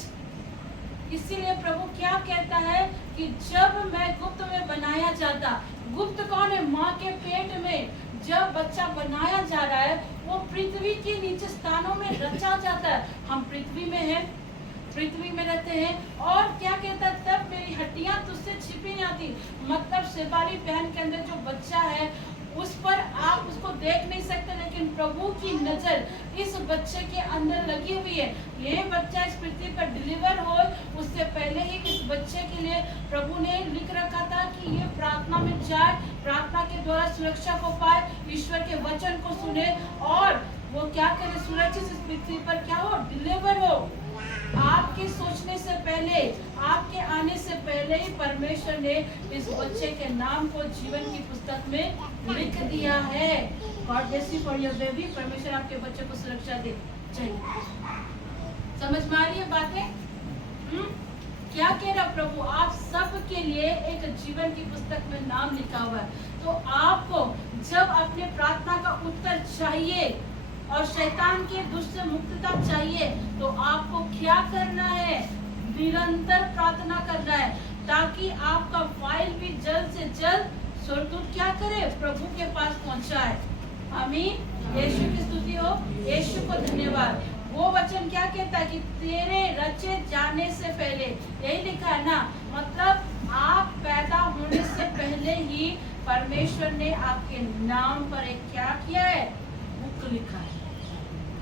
इसीलिए प्रभु क्या कहता है कि जब मैं गुप्त में बनाया जाता, गुप्त कौन है? माँ के पेट में जब बच्चा बनाया जा रहा है वो पृथ्वी के नीचे स्थानों में रचा जाता है। हम पृथ्वी में हैं, पृथ्वी में रहते हैं, और क्या कहता है? तब मेरी हड्डियां तुझसे छिपी नहीं आती। मतलब शेफाली बहन के अंदर जो बच्चा है उस पर आप उसको देख नहीं सकते, लेकिन प्रभु की नजर इस बच्चे के अंदर लगी हुई है। ये बच्चा इस पृथ्वी पर डिलीवर हो उससे पहले ही इस बच्चे के लिए प्रभु ने लिख रखा था कि ये प्रार्थना में जाए, प्रार्थना के द्वारा सुरक्षा को पाए, ईश्वर के वचन को सुने और वो क्या करे? सुरक्षित इस पृथ्वी पर क्या हो? डिलीवर हो। आपके सोचने से पहले, आपके आने से पहले ही परमेश्वर ने इस बच्चे के नाम को जीवन की पुस्तक में लिख दिया है। God bless you for your baby. परमेश्वर आपके बच्चे को सुरक्षा दे। चाहिए समझ में आ रही है बातें? क्या कह रहा प्रभु, आप सब के लिए एक जीवन की पुस्तक में नाम लिखा हुआ है। तो आपको जब अपने प्रार्थना का उत्तर चाहिए और शैतान के दुष्ट से मुक्तता चाहिए, तो आपको क्या करना है? निरंतर प्रार्थना करना है, ताकि आपका फाइल भी जल्द से जल्द स्वर्गदूत क्या करे, प्रभु के पास पहुंचाए। आमीन। यीशु की स्तुति हो, यीशु को धन्यवाद। वो वचन क्या कहता है कि तेरे रचे जाने से पहले, यही लिखा है ना, मतलब आप पैदा होने से पहले ही परमेश्वर ने आपके नाम पर एक क्या किया है? बुक लिखा है,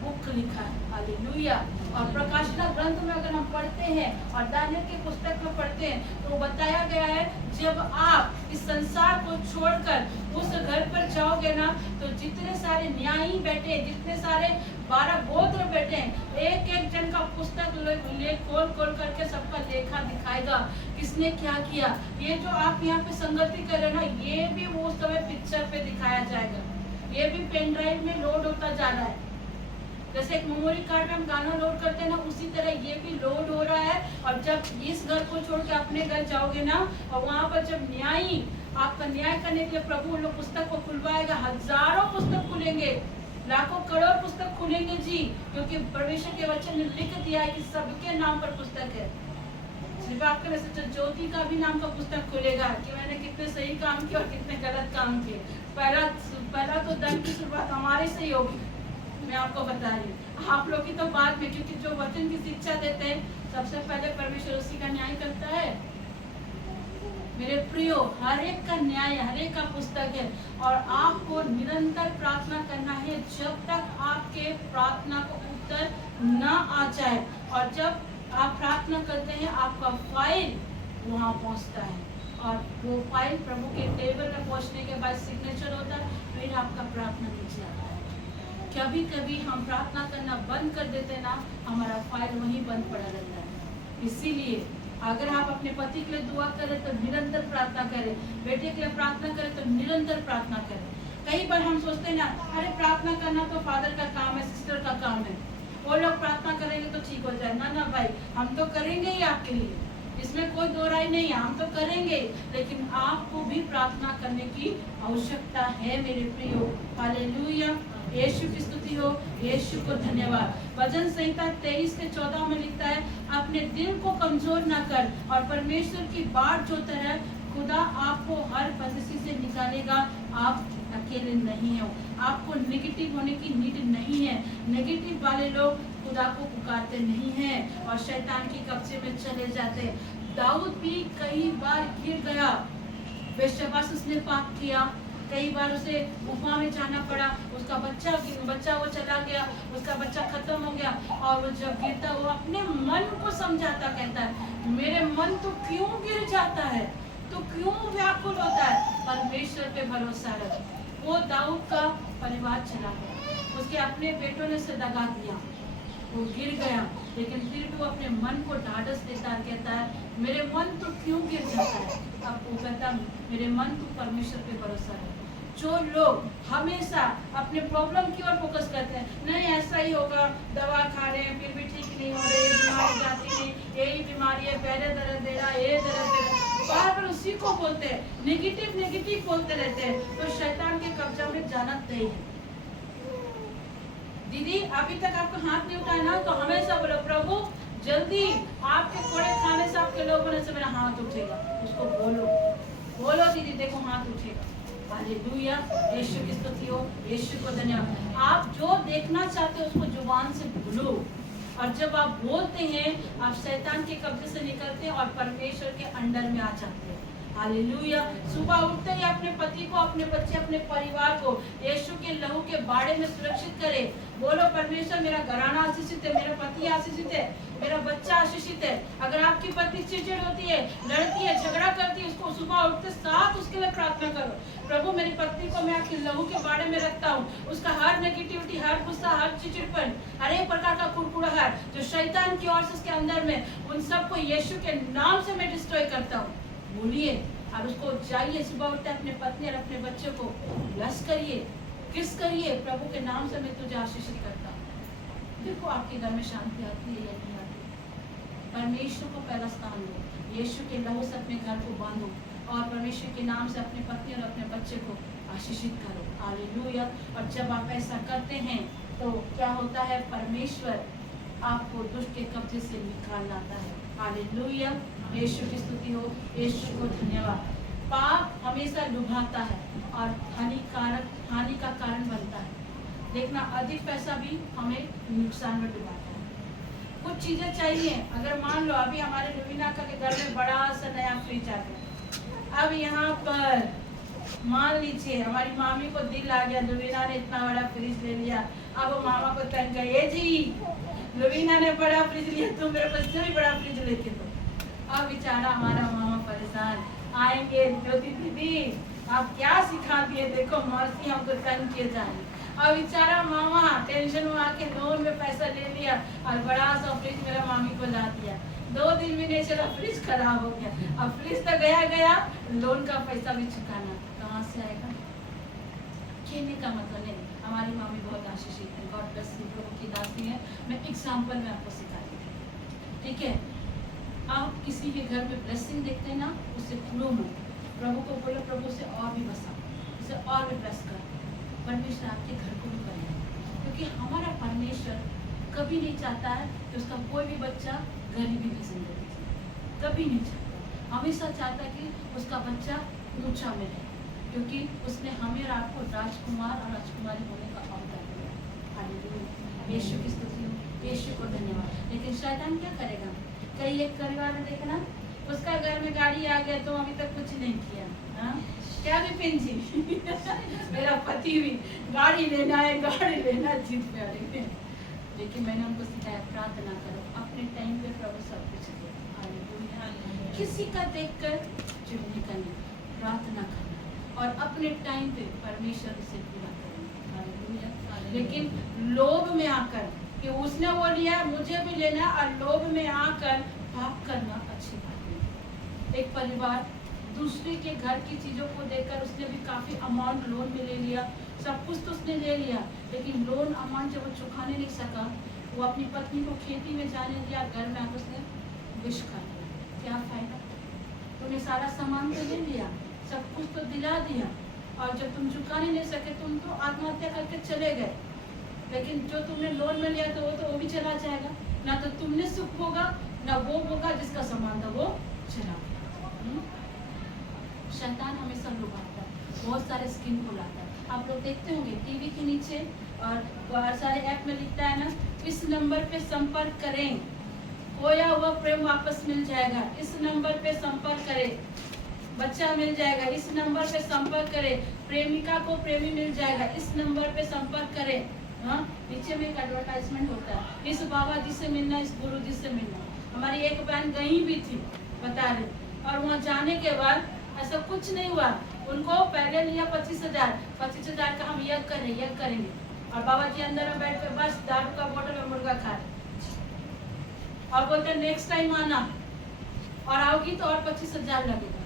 बुक लिखा है। हालेलुया। और प्रकाशना ग्रंथ में अगर हम पढ़ते हैं और दानियल की पुस्तक में पढ़ते हैं, तो बताया गया है जब आप इस संसार को छोड़कर उस घर पर जाओगे ना, तो जितने सारे न्यायी बैठे, जितने सारे 12 गोत्र बैठे हैं, एक एक जन का पुस्तक ले खोल खोल करके सबका लेखा दिखाएगा, किसने क्या किया। ये जो आप यहाँ पे संगति कर रहे हैं ना, ये भी वो समय पिक्चर पे दिखाया जाएगा, ये भी पेन ड्राइव में लोड होता जा रहा है। जैसे एक मेमोरी कार्ड में हम गाना लोड करते हैं ना, उसी तरह ये भी लोड हो रहा है। और जब इस घर को छोड़ के अपने घर जाओगे ना, और वहाँ पर जब न्यायी आपका न्याय करने के लिए प्रभु लोग पुस्तक को खुलवाएगा, हजारों पुस्तक खुलेंगे, लाखों करोड़ पुस्तक खुलेंगे जी, क्योंकि परमेश्वर के वचन ने लिख दिया है कि सबके नाम पर पुस्तक है। सिर्फ आपके वैसे ज्योति का भी नाम का पुस्तक खुलेगा कि मैंने कितने सही काम किए और कितने गलत काम किए। पहला तो दंड की शुरुआत हमारे से ही होगी, मैं आपको बता रही हूँ। आप लोग की तो बाद में, क्योंकि जो वचन की शिक्षा देते हैं सबसे पहले परमेश्वर उसी का न्याय करता है। मेरे प्रियो, हर एक का न्याय, हर एक का पुस्तक है, और आपको निरंतर प्रार्थना करना है जब तक आपके प्रार्थना को उत्तर न आ जाए। और जब आप प्रार्थना करते हैं, आपका फाइल वहाँ पहुँचता है, और वो फाइल प्रभु के टेबल में पहुँचने के बाद सिग्नेचर होता है, फिर आपका प्रार्थना नीचे आता है। कभी कभी हम प्रार्थना करना बंद कर देते हैं ना, हमारा फाइल वहीं बंद पड़ा रहता है। इसीलिए अगर आप अपने पति के लिए दुआ करें तो निरंतर प्रार्थना करें, बेटे के लिए प्रार्थना करें तो निरंतर प्रार्थना करें। कई बार हम सोचते हैं ना, अरे प्रार्थना करना तो फादर का काम है, सिस्टर का काम है, वो लोग प्रार्थना करेंगे तो ठीक हो जाए। ना भाई, हम तो करेंगे ही आपके लिए, इसमें कोई दो राय नहीं है, हम तो करेंगे, लेकिन आपको भी प्रार्थना करने की आवश्यकता है मेरे प्रियो। हालेलुया। यीशु की स्तुति हो, यीशु को धन्यवाद। भजन संहिता 23:14 में लिखता है, अपने दिल को कमजोर न कर, और परमेश्वर की बाट जो तरह खुदा आपको हर बदसी से निकालेगा। आप अकेले नहीं हो, आपको नेगेटिव होने की नीड नहीं है। नेगेटिव वाले लोग खुदा को पुकारते नहीं हैं और शैतान के कब्जे में चले जाते। दाऊद भी कई बार गिर गया, बेशबा से उसने पाप किया, कई बार उसे गुफा में जाना पड़ा, उसका बच्चा वो चला गया, उसका बच्चा खत्म हो गया, और वो जब गिरता वो अपने मन को समझाता, कहता है मेरे मन तो क्यों गिर जाता है, तो क्यों व्याकुल होता है, परमेश्वर पे भरोसा रख। वो दाऊद का परिवार चला गया, उसके अपने बेटों ने उसे दगा दिया, वो गिर गया, लेकिन फिर भी वो अपने मन को ढाढ़स देता है, कहता है मेरे मन तो क्यों गिर जाता है। अब वो कहता मेरे मन तो परमेश्वर पे भरोसा है। जो लोग हमेशा अपने प्रॉब्लम की ओर फोकस करते हैं, नहीं ऐसा ही होगा, दवा खा रहे हैं फिर भी ठीक नहीं हो रही, बीमारी जाती नहीं, यही बीमारी है, पहले दर्द दे रहा, ये दर्द दे रहा, बार बार उसी को बोलते हैं, नेगेटिव बोलते रहते हैं, तो शैतान के कब्जा में जाना तय है। दीदी अभी तक आपको हाथ नहीं उठाया ना, तो हमेशा बोलो प्रभु जल्दी आपके कोड़े खाने से, आपके लोग होने से मेरा हाथ उठेगा। उसको बोलो दीदी, देखो हाथ उठेगा। हालेलुया। यीशु की स्तुति हो, यीशु को धन्यवाद। आप जो देखना चाहते हो उसको जुबान से बोलो, और जब आप बोलते हैं आप शैतान के कब्जे से निकलते हैं और परमेश्वर के अंडर में आ जाते हैं। हालेलुया। सुबह उठते ही अपने पति को, अपने बच्चे, अपने परिवार को यीशु के लहू के बाड़े में सुरक्षित करें। बोलो परमेश्वर मेरा घराना आशीषित है, मेरा पति आशीषित है, मेरा बच्चा आशीषित है। अगर आपकी पत्नी चिड़चिड़ होती है, लड़ती है, झगड़ा करती है, उसको सुबह उठते साथ उसके लिए प्रार्थना करो, प्रभु मेरी पत्नी को मैं आपके लहू के बाड़े में रखता हूँ, उसका हर नेगेटिविटी, हर गुस्सा, हर चिड़चिड़पन, हर एक प्रकार का कुड़कुड़ाहट जो शैतान की ओर से उसके अंदर में, उन सबको यीशु के नाम से मैं डिस्ट्रॉय करता हूँ। बोलिए, और उसको जाइए सुबह उठते अपने पत्नी और अपने बच्चे को ब्लेस करिए, किस करिए, प्रभु के नाम से मैं तुझे आशीषित करता हूँ। देखो आपके घर में शांति आती है या नहीं आती। परमेश्वर को पहला स्थान दो, यीशु के लहू से अपने घर को बांधो और परमेश्वर के नाम से अपनी पत्नी और अपने बच्चे को आशीषित करो। हालेलुया। और जब आप ऐसा करते हैं तो क्या होता है, परमेश्वर आपको दुष्ट के कब्जे से निकाल लाता है। हालेलुया। यीशु की स्तुति हो, यीशु को धन्यवाद। पाप हमेशा लुभाता है और हानि का कारण बनता है। देखना, अधिक पैसा भी हमें नुकसान में डुबाता है। कुछ चीजें चाहिए, अगर मान लो अभी हमारे लुबीना का के घर में बड़ा सा नया फ्रिज आ गया, अब यहाँ पर मान लीजिए हमारी मामी को दिल आ गया, लुबीना ने इतना बड़ा फ्रिज ले लिया, अब मामा को तंग गए, ये जी लुबीना ने बड़ा फ्रिज लिया, तुम मेरे पास से भी बड़ा फ्रिज लेके दो। अब बेचारा हमारा मामा परेशान, आएंगे ज्योति दीदी आप क्या सिखा दिए, देखो मर्सी हमको तंग किए जाए। अब बेचारा मामा टेंशन में आके लोन में पैसा ले लिया और बड़ा सा फ्रिज मेरा मामी को ला दिया। 2 दिन भी नहीं चला, फ्रिज खराब हो गया। अब फ्रिज तो गया, लोन का पैसा भी चुकाना कहाँ से आएगा। कहने का मतलब नहीं, हमारी मामी बहुत आशीषित है, गॉड ब्लेस यू, प्रभु की दासी है। मैं एग्जाम्पल में आपको सिखाती हूँ, ठीक है। आप किसी के घर में ब्लेसिंग देखते हैं ना, उससे फ्लो में प्रभु को बोलो, प्रभु से और भी बसा, उसे और भी ब्लेस कर। परमेश्वर आपके घर को भी करेगा, क्योंकि हमारा परमेश्वर कभी नहीं चाहता है कि उसका कोई भी बच्चा गरीबी की जिंदगी जिए, कभी नहीं चाहता। हमेशा चाहता है कि उसका बच्चा ऊंचा में रहे, क्योंकि उसने हमें और आपको राजकुमार और राजकुमारी होने का अवसर दिया। हालेलुया। यीशु की स्तुति हो, यीशु को धन्यवाद। लेकिन शैतान क्या करेगा, कई एक परिवार में देखना, उसका घर में गाड़ी आ गया तो अभी तक कुछ नहीं किया। हाँ? क्या विपिन जी मेरा पति भी गाड़ी लेना है, गाड़ी लेना है, जिद पे अड़े। लेकिन मैंने उनको सिखाया, प्रार्थना करो, अपने टाइम पे प्रभु सब कुछ दे। हालेलुया। किसी का देखकर चिढ़ने का नहीं, प्रार्थना करना और अपने टाइम पे परमेश्वर से पूरा करना। हालेलुया। लेकिन लोभ में आकर कि उसने वो लिया मुझे भी लेना, और लोभ में आकर पाप करना अच्छी बात नहीं। एक परिवार दूसरे के घर की चीजों को देखकर उसने भी काफी अमाउंट लोन में ले लिया, सब कुछ तो उसने ले लिया, लेकिन लोन अमाउंट जब वो चुकाने नहीं सका, वो अपनी पत्नी को खेती में जाने दिया, घर में आकर उसने विष खा लिया। क्या फायदा, तुमने सारा सामान तो ले लिया, सब कुछ तो दिला दिया, और जब तुम चुकाने नहीं सके तुम तो आत्महत्या करके चले गए। लेकिन जो तुमने लोन में लिया तो वो भी चला जाएगा, ना तो तुमने सुख होगा ना वो होगा, जिसका सामान था वो चला गया। शैतान हमेशा लुभाता है, बहुत सारे स्कीम को लाता है। आप लोग देखते होंगे टीवी के नीचे और बहुत सारे ऐप में लिखता है ना, इस नंबर पे संपर्क करें, खोया हुआ प्रेम वापस मिल जाएगा, इस नंबर पे संपर्क करें, बच्चा मिल जाएगा, इस नंबर पे संपर्क करें, प्रेमिका को प्रेमी मिल जाएगा, इस नंबर पे संपर्क करें। हाँ, नीचे में एक एडवर्टाइजमेंट होता है, इस बाबा जी से मिलना, इस गुरु जी से मिलना। हमारी एक बहन गई भी थी, बता रहे, और वहाँ जाने के बाद ऐसा कुछ नहीं हुआ। उनको पहले लिया 25,000 का हम यज्ञ करेंगे, और बाबा जी अंदर में बैठ कर बस दारू का बोतल और मुर्गा खा रहे, और बोलते नेक्स्ट टाइम आना, और आओगी तो और 25,000 लगेगा।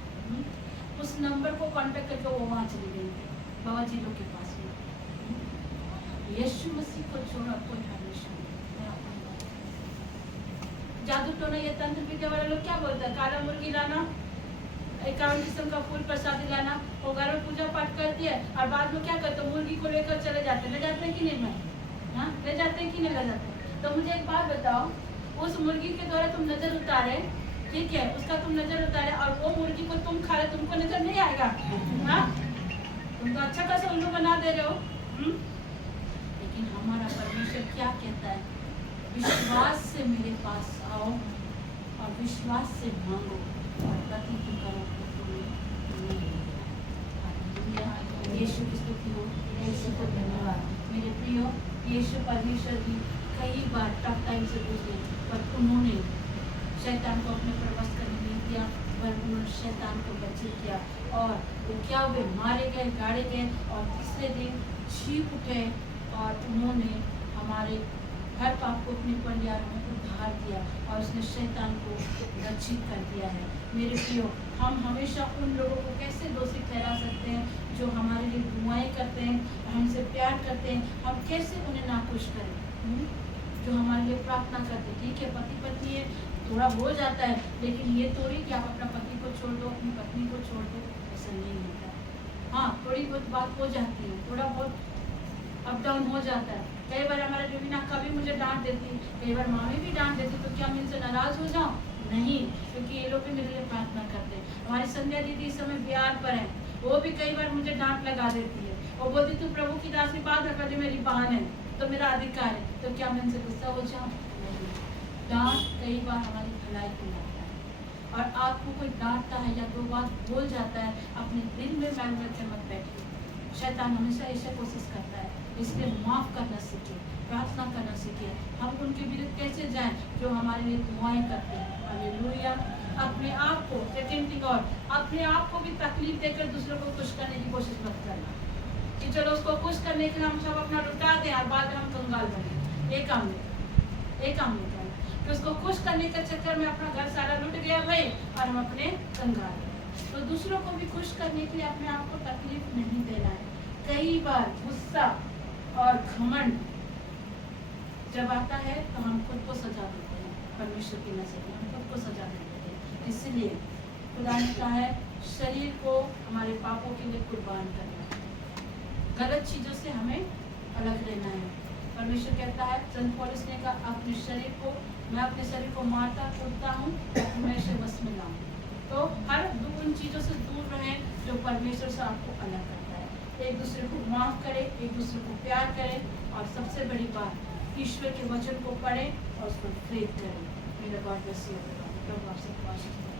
उस नंबर को कांटेक्ट करके वो वहाँ चली गई बाबा जी लोग के पास में। यीशु मसीह को छोड़ा कोई हमेशा जादू टोना ये तंत्र विद्या वाले लोग क्या बोलते हैं, काला मुर्गी लाना, 51 किस्म का फूल प्रसादी लाना, वो घर में पूजा पाठ करती है, और बाद में क्या करते हैं, मुर्गी को लेकर चले जाते हैं। ले जाते हैं कि नहीं, मैं हाँ ले जाते हैं कि नहीं ले जाते। तो मुझे एक बात बताओ, उस मुर्गी के द्वारा तुम नजर उतारे, ठीक है, उसका तुम नजर उतारे, और वो मुर्गी को तुम खा रहे, तुमको नजर नहीं आएगा। हाँ, तुम तो अच्छा खासा उल्लू बना दे रहे हो। लेकिन हमारा परमेश्वर क्या कहता है, विश्वास से मेरे पास आओ और विश्वास से मांगो और प्रतीति करो तो तुम्हें मिलेगा। यीशु की स्तुति हो, यीशु को धन्यवाद। मेरे प्रियो, यीशु परमेश्वर जी कई बार टफ टाइम से गुजरे, पर उन्होंने शैतान को अपने पर वश करने नहीं दिया, पर उन्होंने शैतान को बचे किया, और वो क्या हुए, मारे गए, गाड़े गए, और तीसरे दिन चीख उठे, और उन्होंने हमारे हर पाप को अपने पर लिया, हमें उद्धार दिया, और उसने शैतान को रक्षित कर दिया है। मेरे प्रियो, हम हमेशा उन लोगों को कैसे दोषी ठहरा सकते हैं जो हमारे लिए दुआएं करते हैं, हमसे प्यार करते हैं, हम कैसे उन्हें नाखुश करें। जो हमारे लिए प्रार्थना करते। ठीक है, पति पत्नी है, थोड़ा हो जाता है, लेकिन ये थोड़ी कि आप अपना पति को छोड़ दो, अपनी पत्नी को छोड़ दो, ऐसा नहीं होता है। हाँ, थोड़ी बहुत बात हो जाती है, थोड़ा बहुत अप डाउन हो जाता है। कई बार हमारा रवीना कभी मुझे डांट देती, कई बार मामी भी डांट देती, तो क्या मैं इनसे नाराज हो जाऊँ? नहीं, क्योंकि ये लोग भी मेरे लिए प्रार्थना करते हैं। हमारी संध्या दीदी इस समय बिहार पर है, वो भी कई बार मुझे डांट लगा देती है, वो बोलती तू प्रभु की दास की बात कर, जो मेरी बहन है तो मेरा अधिकार है, तो क्या मैं इनसे गुस्सा हो जाऊँ? नहीं। डांट कई बार हमारी भलाई को लाता है, और आपको कोई डांटता है या दो बात बोल जाता है, अपने दिल में मैल करके मत बैठिए। शैतान हमेशा ऐसे कोशिश करता है, इसलिए माफ़ करना सीखिए, प्रार्थना करना सीखिए। हम उनके विरुद्ध कैसे जाएं जो हमारे लिए दुआएं करते हैं। हालेलुया। अपने आप को सेकंड थिंग, और अपने आप को भी तकलीफ देकर दूसरों को खुश करने की कोशिश मत करना कि चलो उसको खुश करने के लिए हम सब अपना लुटा दें और बाद में हम कंगाल बने। एक काम नहीं करना कि उसको खुश करने के चक्कर में अपना घर सारा लुट गया भाई और हम अपने कंगाल बने। तो दूसरों को भी खुश करने के लिए अपने आप को तकलीफ नहीं देना है। कई बार गुस्सा और घमंड जब आता है तो हम खुद को सजा देते हैं, परमेश्वर की नजर में हम खुद को सजा देते हैं। इसलिए खुदा ने कहा है शरीर को हमारे पापों के लिए कुर्बान करना है, गलत चीजों से हमें अलग रहना है। परमेश्वर कहता है, संत पौलुस ने कहा अपने शरीर को, मैं अपने शरीर को मारता कूदता हूँ, मैं इसे बस में लाऊं। तो हर उन चीज़ों से दूर रहें जो परमेश्वर से आपको अलग करता है। एक दूसरे को माफ़ करें, एक दूसरे को प्यार करें, और सबसे बड़ी बात ईश्वर के वचन को पढ़ें और उसको प्रेरित करें। मेरा गॉड ब्लेस यू। प्रभु आपसे